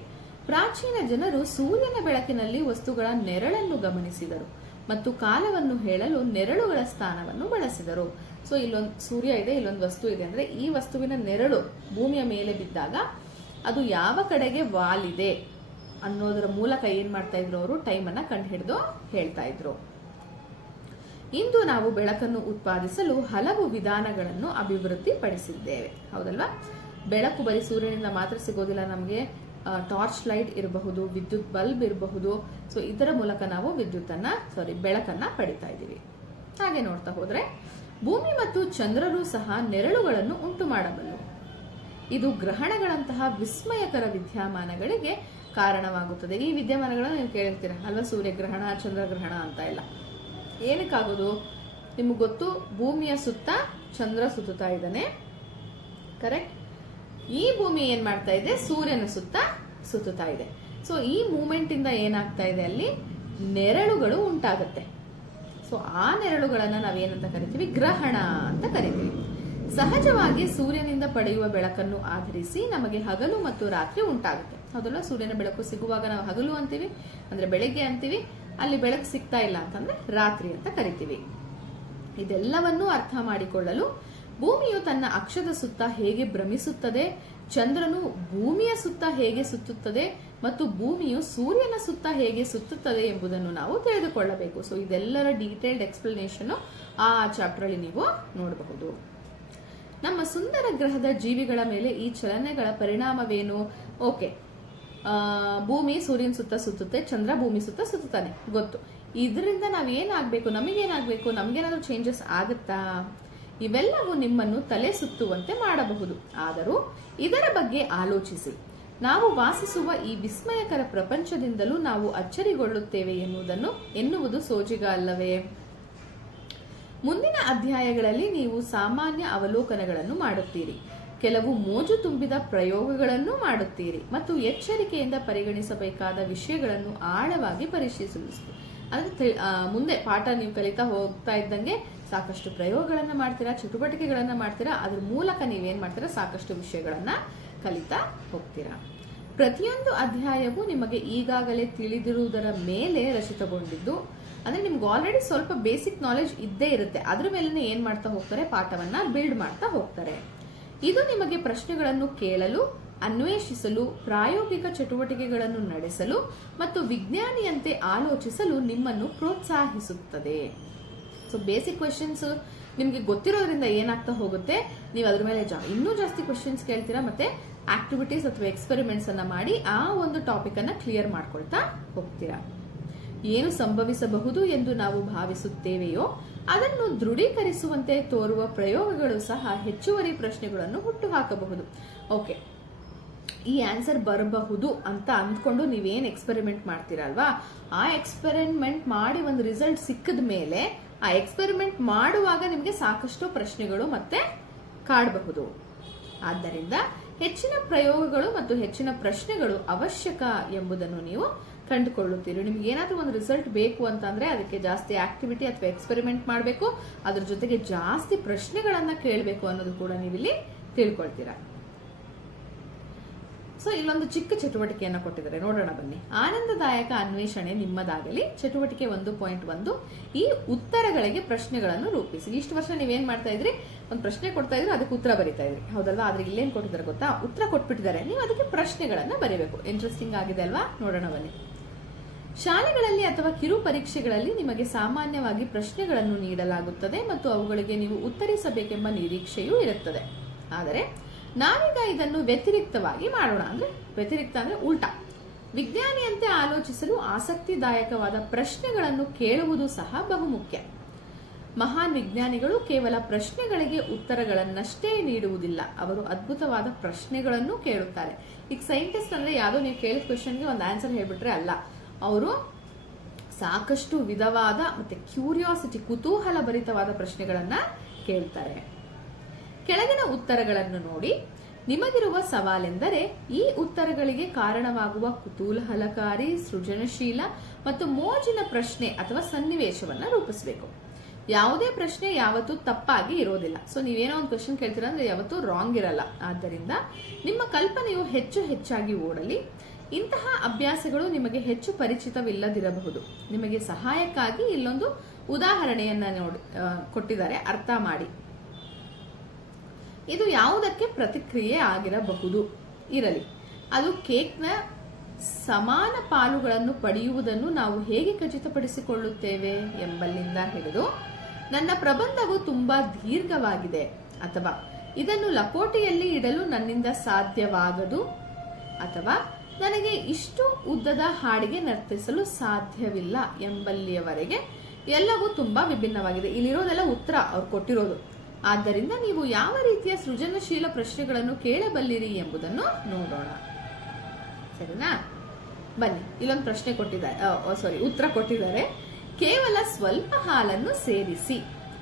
ಪ್ರಾಚೀನ ಜನರು ಸೂರ್ಯನ ಬೆಳಕಿನಲ್ಲಿ ವಸ್ತುಗಳ ನೆರಳನ್ನು ಗಮನಿಸಿದರು ಮತ್ತು ಕಾಲವನ್ನು ಹೇಳಲು ನೆರಳುಗಳ ಸ್ಥಾನವನ್ನು ಬಳಸಿದರು. ಸೊ ಇಲ್ಲೊಂದು ಸೂರ್ಯ ಇದೆ, ಇಲ್ಲೊಂದು ವಸ್ತು ಇದೆ ಅಂದ್ರೆ ಈ ವಸ್ತುವಿನ ನೆರಳು ಭೂಮಿಯ ಮೇಲೆ ಬಿದ್ದಾಗ ಅದು ಯಾವ ಕಡೆಗೆ ವಾಲಿದೆ ಅನ್ನೋದರ ಮೂಲಕ ಏನ್ ಮಾಡ್ತಾ ಇದ್ರು, ಅವರು ಟೈಮ್ ಅನ್ನ ಕಂಡು ಹಿಡಿದು ಹೇಳ್ತಾ ಇದ್ರು. ಇಂದು ನಾವು ಬೆಳಕನ್ನು ಉತ್ಪಾದಿಸಲು ಹಲವು ವಿಧಾನಗಳನ್ನು ಅಭಿವೃದ್ಧಿಪಡಿಸಿದ್ದೇವೆ. ಹೌದಲ್ವಾ? ಬೆಳಕು ಬರೀ ಸೂರ್ಯನಿಂದ ಮಾತ್ರ ಸಿಗೋದಿಲ್ಲ ನಮಗೆ. ಟಾರ್ಚ್ ಲೈಟ್ ಇರಬಹುದು, ವಿದ್ಯುತ್ ಬಲ್ಬ್ ಇರಬಹುದು. ಸೊ ಇದರ ಮೂಲಕ ನಾವು ಬೆಳಕನ್ನ ಪಡಿತಾ ಇದ್ದೀವಿ. ಹಾಗೆ ನೋಡ್ತಾ ಹೋದ್ರೆ ಭೂಮಿ ಮತ್ತು ಚಂದ್ರರು ಸಹ ನೆರಳುಗಳನ್ನು ಉಂಟು ಮಾಡಬಲ್ಲವು. ಇದು ಗ್ರಹಣಗಳಂತಹ ವಿಸ್ಮಯಕರ ವಿದ್ಯಮಾನಗಳಿಗೆ ಕಾರಣವಾಗುತ್ತದೆ. ಈ ವಿದ್ಯಮಾನಗಳನ್ನು ನೀವು ಕೇಳಿರ್ತೀರ ಅಲ್ವಾ? ಸೂರ್ಯಗ್ರಹಣ, ಚಂದ್ರಗ್ರಹಣ ಅಂತ ಎಲ್ಲ. ಏನಕ್ಕಾಗೋದು? ನಿಮ್ಗೆ ಗೊತ್ತು, ಭೂಮಿಯ ಸುತ್ತ ಚಂದ್ರ ಸುತ್ತುತ್ತಾ ಇದ್ದಾನೆ, ಕರೆಕ್ಟ್? ಈ ಭೂಮಿ ಏನ್ ಮಾಡ್ತಾ ಇದೆ? ಸೂರ್ಯನ ಸುತ್ತ ಸುತ್ತುತ್ತಾ ಇದೆ. ಸೊ ಈ ಮೂಮೆಂಟ್ ಇಂದ ಏನಾಗ್ತಾ ಇದೆ? ಅಲ್ಲಿ ನೆರಳುಗಳು ಉಂಟಾಗತ್ತೆ. ಸೊ ಆ ನೆರಳುಗಳನ್ನ ನಾವೇನಂತ ಕರಿತೀವಿ? ಗ್ರಹಣ ಅಂತ ಕರಿತೀವಿ. ಸಹಜವಾಗಿ ಸೂರ್ಯನಿಂದ ಪಡೆಯುವ ಬೆಳಕನ್ನು ಆಧರಿಸಿ ನಮಗೆ ಹಗಲು ಮತ್ತು ರಾತ್ರಿ ಉಂಟಾಗುತ್ತೆ. ಹೌದಲ್ಲ? ಸೂರ್ಯನ ಬೆಳಕು ಸಿಗುವಾಗ ನಾವು ಹಗಲು ಅಂತೀವಿ, ಅಂದ್ರೆ ಬೆಳಗ್ಗೆ ಅಂತೀವಿ. ಅಲ್ಲಿ ಬೆಳಕು ಸಿಗ್ತಾ ಇಲ್ಲ ಅಂತಂದ್ರೆ ರಾತ್ರಿ ಅಂತ ಕರಿತೀವಿ. ಇದೆಲ್ಲವನ್ನೂ ಅರ್ಥ ಮಾಡಿಕೊಳ್ಳಲು ಭೂಮಿಯು ತನ್ನ ಅಕ್ಷದ ಸುತ್ತ ಹೇಗೆ ಭ್ರಮಿಸುತ್ತದೆ, ಚಂದ್ರನು ಭೂಮಿಯ ಸುತ್ತ ಹೇಗೆ ಸುತ್ತುತ್ತದೆ ಮತ್ತು ಭೂಮಿಯು ಸೂರ್ಯನ ಸುತ್ತ ಹೇಗೆ ಸುತ್ತುತ್ತದೆ ಎಂಬುದನ್ನು ನಾವು ತಿಳಿದುಕೊಳ್ಳಬೇಕು. ಸೊ ಇದೆಲ್ಲರ ಡೀಟೇಲ್ಡ್ ಎಕ್ಸ್ಪ್ಲನೇಷನ್ ಆ ಚಾಪ್ಟರ್ ಅಲ್ಲಿ ನೀವು ನೋಡಬಹುದು. ನಮ್ಮ ಸುಂದರ ಗ್ರಹದ ಜೀವಿಗಳ ಮೇಲೆ ಈ ಚಲನೆಗಳ ಪರಿಣಾಮವೇನು? ಓಕೆ, ಭೂಮಿ ಸೂರ್ಯನ ಸುತ್ತ ಸುತ್ತುತ್ತೆ, ಚಂದ್ರ ಭೂಮಿ ಸುತ್ತ ಸುತ್ತುತ್ತಾನೆ, ಗೊತ್ತು. ಇದರಿಂದ ನಾವೇನಾಗಬೇಕು? ನಮಗೇನಾದ್ರೂ ಚೇಂಜಸ್ ಆಗುತ್ತಾ? ಇವೆಲ್ಲವೂ ನಿಮ್ಮನ್ನು ತಲೆ ಸುತ್ತುವಂತೆ ಮಾಡಬಹುದು. ಆದರೂ ಇದರ ಬಗ್ಗೆ ಆಲೋಚಿಸಿ. ನಾವು ವಾಸಿಸುವ ಈ ವಿಸ್ಮಯಕರ ಪ್ರಪಂಚದಿಂದಲೂ ನಾವು ಅಚ್ಚರಿಗೊಳ್ಳುತ್ತೇವೆ ಎನ್ನುವುದು ಸೋಜಿಗ ಅಲ್ಲವೇ? ಮುಂದಿನ ಅಧ್ಯಾಯಗಳಲ್ಲಿ ನೀವು ಸಾಮಾನ್ಯ ಅವಲೋಕನಗಳನ್ನು ಮಾಡುತ್ತೀರಿ, ಕೆಲವು ಮೋಜು ತುಂಬಿದ ಪ್ರಯೋಗಗಳನ್ನು ಮಾಡುತ್ತೀರಿ ಮತ್ತು ಎಚ್ಚರಿಕೆಯಿಂದ ಪರಿಗಣಿಸಬೇಕಾದ ವಿಷಯಗಳನ್ನು ಆಳವಾಗಿ ಪರಿಶೀಲಿಸುತ್ತೀರಿ. ಅಂದ್ರೆ ಮುಂದೆ ಪಾಠ ನೀವು ಕಲಿತಾ ಹೋಗ್ತಾ ಇದ್ದಂಗೆ ಸಾಕಷ್ಟು ಪ್ರಯೋಗಗಳನ್ನ ಮಾಡ್ತೀರಾ, ಚಟುವಟಿಕೆಗಳನ್ನ ಮಾಡ್ತೀರಾ. ಅದ್ರ ಮೂಲಕ ನೀವೇನ್ ಮಾಡ್ತೀರಾ? ಸಾಕಷ್ಟು ವಿಷಯಗಳನ್ನ ಕಲಿತಾ ಹೋಗ್ತೀರಾ. ಪ್ರತಿಯೊಂದು ಅಧ್ಯಾಯವು ನಿಮಗೆ ಈಗಾಗಲೇ ತಿಳಿದಿರುವುದರ ಮೇಲೆ ರಚಿತಗೊಂಡಿದ್ದು, ಅಂದ್ರೆ ನಿಮ್ಗೆ ಆಲ್ರೆಡಿ ಸ್ವಲ್ಪ ಬೇಸಿಕ್ ನಾಲೆಜ್ ಇದ್ದೇ ಇರುತ್ತೆ. ಅದ್ರ ಮೇಲೆ ಏನ್ ಮಾಡ್ತಾ ಹೋಗ್ತಾರೆ? ಪಾಠವನ್ನ ಬಿಲ್ಡ್ ಮಾಡ್ತಾ ಹೋಗ್ತಾರೆ. ಇದು ನಿಮಗೆ ಪ್ರಶ್ನೆಗಳನ್ನು ಕೇಳಲು, ಅನ್ವೇಷಿಸಲು, ಪ್ರಾಯೋಗಿಕ ಚಟುವಟಿಕೆಗಳನ್ನು ನಡೆಸಲು ಮತ್ತು ವಿಜ್ಞಾನಿಯಂತೆ ಆಲೋಚಿಸಲು ನಿಮ್ಮನ್ನು ಪ್ರೋತ್ಸಾಹಿಸುತ್ತದೆ. ಸೊ ಬೇಸಿಕ್ ಕ್ವೆಶನ್ಸ್ ನಿಮ್ಗೆ ಗೊತ್ತಿರೋದ್ರಿಂದ ಏನಾಗ್ತಾ ಹೋಗುತ್ತೆ? ನೀವು ಅದ್ರ ಮೇಲೆ ಇನ್ನೂ ಜಾಸ್ತಿ ಕ್ವೆಶನ್ಸ್ ಕೇಳ್ತೀರಾ, ಮತ್ತೆ ಆಕ್ಟಿವಿಟೀಸ್ ಅಥವಾ ಎಕ್ಸ್ಪೆರಿಮೆಂಟ್ಸ್ ಅನ್ನ ಮಾಡಿ ಆ ಒಂದು ಟಾಪಿಕ್ ಅನ್ನ ಕ್ಲಿಯರ್ ಮಾಡ್ಕೊಳ್ತಾ ಹೋಗ್ತೀರಾ. ಏನು ಸಂಭವಿಸಬಹುದು ಎಂದು ನಾವು ಭಾವಿಸುತ್ತೇವೆಯೋ ಅದನ್ನು ದೃಢೀಕರಿಸುವಂತೆ ತೋರುವ ಪ್ರಯೋಗಗಳು ಸಹ ಹೆಚ್ಚುವರಿ ಪ್ರಶ್ನೆಗಳನ್ನು ಹುಟ್ಟುಹಾಕಬಹುದು. ಓಕೆ, ಈ ಆನ್ಸರ್ ಬರಬಹುದು ಅಂತ ಅಂದ್ಕೊಂಡು ನೀವೇನ್ ಎಕ್ಸ್ಪೆರಿಮೆಂಟ್ ಮಾಡ್ತೀರಲ್ವಾ, ಆ ಎಕ್ಸ್ಪೆರಿಮೆಂಟ್ ಮಾಡಿ ಒಂದು ರಿಸಲ್ಟ್ ಸಿಕ್ಕದ ಮೇಲೆ ಆ ಎಕ್ಸ್ಪೆರಿಮೆಂಟ್ ಮಾಡುವಾಗ ನಿಮಗೆ ಸಾಕಷ್ಟು ಪ್ರಶ್ನೆಗಳು ಮತ್ತೆ ಕಾಡಬಹುದು. ಆದ್ದರಿಂದ ಹೆಚ್ಚಿನ ಪ್ರಯೋಗಗಳು ಮತ್ತು ಹೆಚ್ಚಿನ ಪ್ರಶ್ನೆಗಳು ಅವಶ್ಯಕ ಎಂಬುದನ್ನು ನೀವು ಕಂಡುಕೊಳ್ಳುತ್ತೀರಿ. ನಿಮ್ಗೆ ಏನಾದ್ರೂ ಒಂದು ರಿಸಲ್ಟ್ ಬೇಕು ಅಂತಂದ್ರೆ ಅದಕ್ಕೆ ಜಾಸ್ತಿ ಆಕ್ಟಿವಿಟಿ ಅಥವಾ ಎಕ್ಸ್ಪೆರಿಮೆಂಟ್ ಮಾಡಬೇಕು, ಅದ್ರ ಜೊತೆಗೆ ಜಾಸ್ತಿ ಪ್ರಶ್ನೆಗಳನ್ನ ಕೇಳಬೇಕು ಅನ್ನೋದು ಕೂಡ ನೀವಿಲ್ಲಿ ತಿಳ್ಕೊಳ್ತೀರಾ. ಸೊ ಇಲ್ಲೊಂದು ಚಿಕ್ಕ ಚಟುವಟಿಕೆಯನ್ನ ಕೊಟ್ಟಿದ್ದಾರೆ, ನೋಡೋಣ ಬನ್ನಿ. ಆನಂದದಾಯಕ ಅನ್ವೇಷಣೆ ನಿಮ್ಮದಾಗಲಿ. ಚಟುವಟಿಕೆ 1.1, ಈ ಉತ್ತರಗಳಿಗೆ ಪ್ರಶ್ನೆಗಳನ್ನು ರೂಪಿಸಿ. ಇಷ್ಟು ವರ್ಷ ನೀವೇನ್ ಮಾಡ್ತಾ ಇದ್ರಿ? ಒಂದು ಪ್ರಶ್ನೆ ಕೊಡ್ತಾ ಇದ್ರಿ, ಅದಕ್ಕೆ ಉತ್ತರ ಬರೀತಾ ಇದ್ರಿ, ಹೌದಲ್ವಾ? ಆದ್ರೆ ಇಲ್ಲೇನ್ ಕೊಟ್ಟಿದ್ದಾರೆ ಗೊತ್ತಾ? ಉತ್ತರ ಕೊಟ್ಬಿಟ್ಟಿದ್ದಾರೆ, ನೀವು ಅದಕ್ಕೆ ಪ್ರಶ್ನೆಗಳನ್ನ ಬರೀಬೇಕು. ಇಂಟ್ರೆಸ್ಟಿಂಗ್ ಆಗಿದೆ ಅಲ್ವಾ? ನೋಡೋಣ ಬನ್ನಿ. ಶಾಲೆಗಳಲ್ಲಿ ಅಥವಾ ಕಿರು ಪರೀಕ್ಷೆಗಳಲ್ಲಿ ನಿಮಗೆ ಸಾಮಾನ್ಯವಾಗಿ ಪ್ರಶ್ನೆಗಳನ್ನು ನೀಡಲಾಗುತ್ತದೆ ಮತ್ತು ಅವುಗಳಿಗೆ ನೀವು ಉತ್ತರಿಸಬೇಕೆಂಬ ನಿರೀಕ್ಷೆಯೂ ಇರುತ್ತದೆ. ಆದರೆ ನಾವೀಗ ಇದನ್ನು ವ್ಯತಿರಿಕ್ತವಾಗಿ ಮಾಡೋಣ. ವ್ಯತಿರಿಕ್ತ ಅಂದ್ರೆ ಉಲ್ಟಾ. ವಿಜ್ಞಾನಿಯಂತೆ ಆಲೋಚಿಸಲು ಆಸಕ್ತಿದಾಯಕವಾದ ಪ್ರಶ್ನೆಗಳನ್ನು ಕೇಳುವುದು ಸಹ ಬಹುಮುಖ್ಯ. ಮಹಾನ್ ವಿಜ್ಞಾನಿಗಳು ಕೇವಲ ಪ್ರಶ್ನೆಗಳಿಗೆ ಉತ್ತರಗಳನ್ನಷ್ಟೇ ನೀಡುವುದಿಲ್ಲ, ಅವರು ಅದ್ಭುತವಾದ ಪ್ರಶ್ನೆಗಳನ್ನು ಕೇಳುತ್ತಾರೆ. ಈಗ ಸೈಂಟಿಸ್ಟ್ ಅಂದ್ರೆ ಯಾವ್ದೋ ನೀವು ಕೇಳಿದ ಕ್ವೆಶನ್ಗೆ ಒಂದು ಆನ್ಸರ್ ಹೇಳ್ಬಿಟ್ರೆ ಅಲ್ಲ, ಅವರು ಸಾಕಷ್ಟು ವಿಧವಾದ ಮತ್ತೆ ಕ್ಯೂರಿಯಾಸಿಟಿ, ಕುತೂಹಲ ಭರಿತವಾದ ಪ್ರಶ್ನೆಗಳನ್ನ ಕೇಳ್ತಾರೆ. ಕೆಳಗಿನ ಉತ್ತರಗಳನ್ನು ನೋಡಿ. ನಿಮಗಿರುವ ಸವಾಲೆಂದರೆ ಈ ಉತ್ತರಗಳಿಗೆ ಕಾರಣವಾಗುವ ಕುತೂಹಲಕಾರಿ, ಸೃಜನಶೀಲ ಮತ್ತು ಮೋಜಿನ ಪ್ರಶ್ನೆ ಅಥವಾ ಸನ್ನಿವೇಶವನ್ನ ರೂಪಿಸಬೇಕು. ಯಾವುದೇ ಪ್ರಶ್ನೆ ಯಾವತ್ತೂ ತಪ್ಪಾಗಿ ಇರೋದಿಲ್ಲ. ಸೊ ನೀವೇನೋ ಒಂದು ಕ್ವೆಶನ್ ಕೇಳ್ತೀರಾ ಅಂದ್ರೆ ಯಾವತ್ತೂ ರಾಂಗ್ ಇರಲ್ಲ. ಆದ್ದರಿಂದ ನಿಮ್ಮ ಕಲ್ಪನೆಯು ಹೆಚ್ಚಾಗಿ ಓಡಲಿ. ಇಂತಹ ಅಭ್ಯಾಸಗಳು ನಿಮಗೆ ಹೆಚ್ಚು ಪರಿಚಿತವಿಲ್ಲದಿರಬಹುದು. ನಿಮಗೆ ಸಹಾಯಕ್ಕಾಗಿ ಇಲ್ಲೊಂದು ಉದಾಹರಣೆಯನ್ನ ಕೊಟ್ಟಿದ್ದಾರೆ, ಅರ್ಥ ಮಾಡಿ. ಇದು ಯಾವುದಕ್ಕೆ ಪ್ರತಿಕ್ರಿಯೆ ಆಗಿರಬಹುದು ಇರಲಿ. ಅದು ಕೇಕ್ನ ಸಮಾನ ಪಾಲುಗಳನ್ನು ಪಡೆಯುವುದನ್ನು ನಾವು ಹೇಗೆ ಖಚಿತಪಡಿಸಿಕೊಳ್ಳುತ್ತೇವೆ ಎಂಬಲ್ಲಿಂದ ಹಿಡಿದು ನನ್ನ ಪ್ರಬಂಧವು ತುಂಬಾ ದೀರ್ಘವಾಗಿದೆ, ಅಥವಾ ಇದನ್ನು ಲಕೋಟೆಯಲ್ಲಿ ಇಡಲು ನನ್ನಿಂದ ಸಾಧ್ಯವಾಗದು, ಅಥವಾ ನನಗೆ ಇಷ್ಟು ಉದ್ದದ ಹಾಡಿಗೆ ನರ್ತಿಸಲು ಸಾಧ್ಯವಿಲ್ಲ ಎಂಬಲ್ಲಿಯವರೆಗೆ ಎಲ್ಲವೂ ತುಂಬಾ ವಿಭಿನ್ನವಾಗಿದೆ. ಇಲ್ಲಿರೋದೆಲ್ಲ ಉತ್ತರ ಅವ್ರು ಕೊಟ್ಟಿರೋದು. ಆದ್ದರಿಂದ ನೀವು ಯಾವ ರೀತಿಯ ಸೃಜನಶೀಲ ಪ್ರಶ್ನೆಗಳನ್ನು ಕೇಳಬಲ್ಲಿರಿ ಎಂಬುದನ್ನು ನೋಡೋಣ. ಸರಿನಾ? ಬನ್ನಿ, ಇಲ್ಲೊಂದು ಪ್ರಶ್ನೆ ಕೊಟ್ಟಿದ್ದಾರೆ, ಉತ್ತರ ಕೊಟ್ಟಿದ್ದಾರೆ. ಕೇವಲ ಸ್ವಲ್ಪ ಹಾಲನ್ನು ಸೇರಿಸಿ.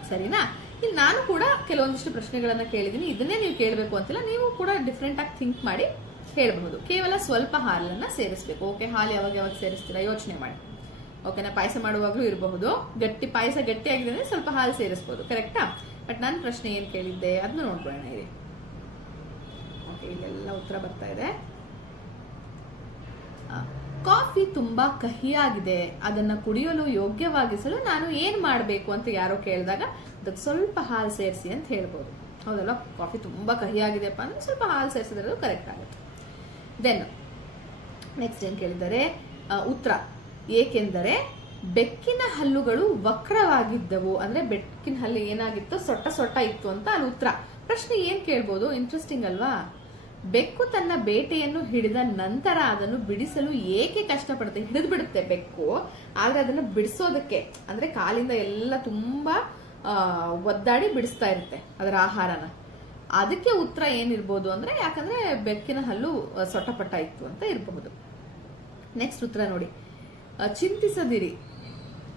ಸರಿನಾ? ಇಲ್ಲಿ ನಾನು ಕೂಡ ಕೆಲವೊಂದಿಷ್ಟು ಪ್ರಶ್ನೆಗಳನ್ನ ಕೇಳಿದೀನಿ. ಇದನ್ನೇ ನೀವು ಕೇಳಬೇಕು ಅಂತಿಲ್ಲ, ನೀವು ಕೂಡ ಡಿಫ್ರೆಂಟ್ ಆಗಿ ಥಿಂಕ್ ಮಾಡಿ ಹೇಳಬಹುದು. ಕೇವಲ ಸ್ವಲ್ಪ ಹಾಲನ್ನ ಸೇರಿಸಬೇಕು. ಓಕೆ, ಹಾಲು ಯಾವಾಗ ಸೇರಿಸ್ತೀರಾ ಯೋಚನೆ ಮಾಡಿ. ಓಕೆನಾ? ಪಾಯಸ ಮಾಡುವಾಗ್ಲೂ ಇರಬಹುದು, ಪಾಯಸ ಗಟ್ಟಿಯಾಗಿದೆ ಅಂದ್ರೆ ಸ್ವಲ್ಪ ಹಾಲು ಸೇರಿಸಬಹುದು. ಕರೆಕ್ಟಾ? ಬಟ್ ನನ್ನ ಪ್ರಶ್ನೆ ಏನ್ ಕೇಳಿದ್ದೆ ಅದನ್ನ ನೋಡ್ಕೊಳ್ಳೋಣ ಇರಿ. ಓಕೆ, ಇಲ್ಲೆಲ್ಲ ಉತ್ತರ ಬರ್ತಾ ಇದೆ. ಕಾಫಿ ತುಂಬಾ ಕಹಿಯಾಗಿದೆ, ಅದನ್ನ ಕುಡಿಯಲು ಯೋಗ್ಯವಾಗಿಸಲು ನಾನು ಏನ್ ಮಾಡಬೇಕು ಅಂತ ಯಾರೋ ಕೇಳಿದಾಗ ಅದಕ್ಕೆ ಸ್ವಲ್ಪ ಹಾಲು ಸೇರಿಸಿ ಅಂತ ಹೇಳ್ಬೋದು. ಹೌದಲ್ಲ? ಕಾಫಿ ತುಂಬಾ ಕಹಿಯಾಗಿದೆಪ್ಪ ಅಂದ್ರೆ ಸ್ವಲ್ಪ ಹಾಲು ಸೇರಿಸಿದ್ರೆ ಕರೆಕ್ಟ್ ಆಗುತ್ತೆ. ದೆನ್ ನೆಕ್ಸ್ಟ್ ಏನ್ ಕೇಳಿದ್ದಾರೆ? ಉತ್ತರ, ಏಕೆಂದರೆ ಬೆಕ್ಕಿನ ಹಲ್ಲುಗಳು ವಕ್ರವಾಗಿದ್ದವು. ಅಂದ್ರೆ ಬೆಕ್ಕಿನ ಹಲ್ಲು ಏನಾಗಿತ್ತು? ಸೊಟ್ಟ ಇತ್ತು ಅಂತ ಅಲ್ಲಿ ಉತ್ತರ. ಪ್ರಶ್ನೆ ಏನ್ ಕೇಳ್ಬೋದು? ಇಂಟ್ರೆಸ್ಟಿಂಗ್ ಅಲ್ವಾ? ಬೆಕ್ಕು ತನ್ನ ಬೇಟೆಯನ್ನು ಹಿಡಿದ ನಂತರ ಅದನ್ನು ಬಿಡಿಸಲು ಏಕೆ ಕಷ್ಟಪಡುತ್ತೆ? ಹಿಡಿದು ಬಿಡುತ್ತೆ ಬೆಕ್ಕು, ಆದ್ರೆ ಅದನ್ನು ಬಿಡಿಸೋದಕ್ಕೆ ಅಂದ್ರೆ ಕಾಲಿಂದ ಎಲ್ಲ ತುಂಬಾ ಒದ್ದಾಡಿ ಬಿಡಿಸ್ತಾ ಇರುತ್ತೆ ಅದರ ಆಹಾರನ. ಅದಕ್ಕೆ ಉತ್ತರ ಏನಿರ್ಬೋದು ಅಂದ್ರೆ ಯಾಕಂದ್ರೆ ಬೆಕ್ಕಿನ ಹಲ್ಲು ಸೊಟ್ಟಪಟ್ಟ ಇತ್ತು ಅಂತ ಇರಬಹುದು. ನೆಕ್ಸ್ಟ್ ಉತ್ತರ ನೋಡಿ, ಚಿಂತಿಸದಿರಿ,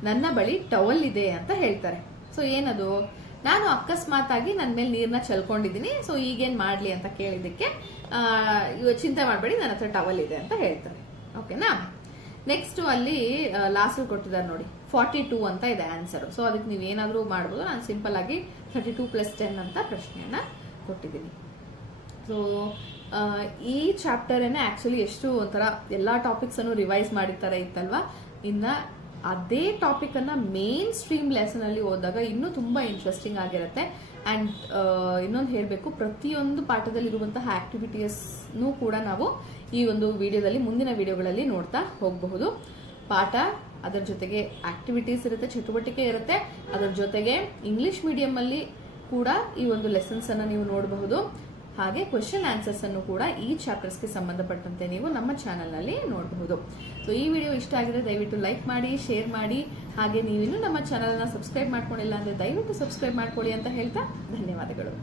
ನನ್ನ ಬಳಿ ಟವಲ್ ಇದೆ ಅಂತ ಹೇಳ್ತಾರೆ. ಸೊ ಏನದು? ನಾನು ಅಕಸ್ಮಾತ್ ಆಗಿ ನನ್ನ ಮೇಲೆ ನೀರ್ನ ಚಲ್ಕೊಂಡಿದ್ದೀನಿ, ಸೊ ಈಗೇನ್ ಮಾಡ್ಲಿ ಅಂತ ಕೇಳಿದಕ್ಕೆ ಚಿಂತೆ ಮಾಡಬೇಡಿ, ನನ್ನ ಹತ್ರ ಟವಲ್ ಇದೆ ಅಂತ ಹೇಳ್ತಾರೆ. ಓಕೆನಾ? ನೆಕ್ಸ್ಟ್ ಅಲ್ಲಿ ಲಾಸ್ಟ್ ಕೊಟ್ಟಿದ್ದಾರೆ ನೋಡಿ, 42 ಅಂತ ಇದೆ ಆನ್ಸರ್. ಸೊ ಅದಕ್ಕೆ ನೀವು ಏನಾದ್ರೂ ಮಾಡ್ಬೋದು. ನಾನು ಸಿಂಪಲ್ ಆಗಿ 32 + 10 ಅಂತ ಪ್ರಶ್ನೆಯನ್ನ ಕೊಟ್ಟಿದ್ದೀನಿ. ಸೊ ಈ ಚಾಪ್ಟರ್ ಆಕ್ಚುಲಿ ಎಷ್ಟು ಒಂಥರ ಎಲ್ಲಾ ಟಾಪಿಕ್ಸ್ ಅನ್ನು ರಿವೈಸ್ ಮಾಡಿರ್ತಾರೆ ಇತ್ತಲ್ವಾ. ಇನ್ನ ಅದೇ ಟಾಪಿಕ್ ಅನ್ನ ಮೇನ್ ಸ್ಟ್ರೀಮ್ ಲೆಸನ್ ಅಲ್ಲಿ ಓದಿದಾಗ ಇನ್ನೂ ತುಂಬಾ ಇಂಟ್ರೆಸ್ಟಿಂಗ್ ಆಗಿರುತ್ತೆ. ಅಂಡ್ ಇನ್ನೊಂದು ಹೇಳಬೇಕು, ಪ್ರತಿಯೊಂದು ಪಾಠದಲ್ಲಿ ಇರುವಂತಹ ಆಕ್ಟಿವಿಟೀಸ್ ಕೂಡ ನಾವು ಈ ಒಂದು ವಿಡಿಯೋದಲ್ಲಿ ಮುಂದಿನ ವಿಡಿಯೋಗಳಲ್ಲಿ ನೋಡ್ತಾ ಹೋಗಬಹುದು. ಪಾಠ, ಅದರ ಜೊತೆಗೆ ಆಕ್ಟಿವಿಟೀಸ್ ಇರುತ್ತೆ, ಚಟುವಟಿಕೆ ಇರುತ್ತೆ. ಅದರ ಜೊತೆಗೆ ಇಂಗ್ಲಿಷ್ ಮೀಡಿಯಂ ಅಲ್ಲಿ ಕೂಡ ಈ ಒಂದು ಲೆಸನ್ಸ್ ಅನ್ನ ನೀವು ನೋಡಬಹುದು. ಹಾಗೆ ಕ್ವೆಶ್ಚನ್ ಆನ್ಸರ್ಸ್ ಅನ್ನು ಕೂಡ ಈ ಚಾಪ್ಟರ್ಸ್ಗೆ ಸಂಬಂಧಪಟ್ಟಂತೆ ನೀವು ನಮ್ಮ ಚಾನೆಲ್ ನಲ್ಲಿ ನೋಡಬಹುದು. ಸೊ ಈ ವಿಡಿಯೋ ಇಷ್ಟ ಆಗಿದ್ರೆ ದಯವಿಟ್ಟು ಲೈಕ್ ಮಾಡಿ, ಶೇರ್ ಮಾಡಿ. ಹಾಗೆ ನೀವಿನ್ನೂ ನಮ್ಮ ಚಾನೆಲ್ ನ ಸಬ್ಸ್ಕ್ರೈಬ್ ಮಾಡ್ಕೊಂಡಿಲ್ಲ ಅಂದ್ರೆ ದಯವಿಟ್ಟು ಸಬ್ಸ್ಕ್ರೈಬ್ ಮಾಡ್ಕೊಳ್ಳಿ ಅಂತ ಹೇಳ್ತಾ ಧನ್ಯವಾದಗಳು.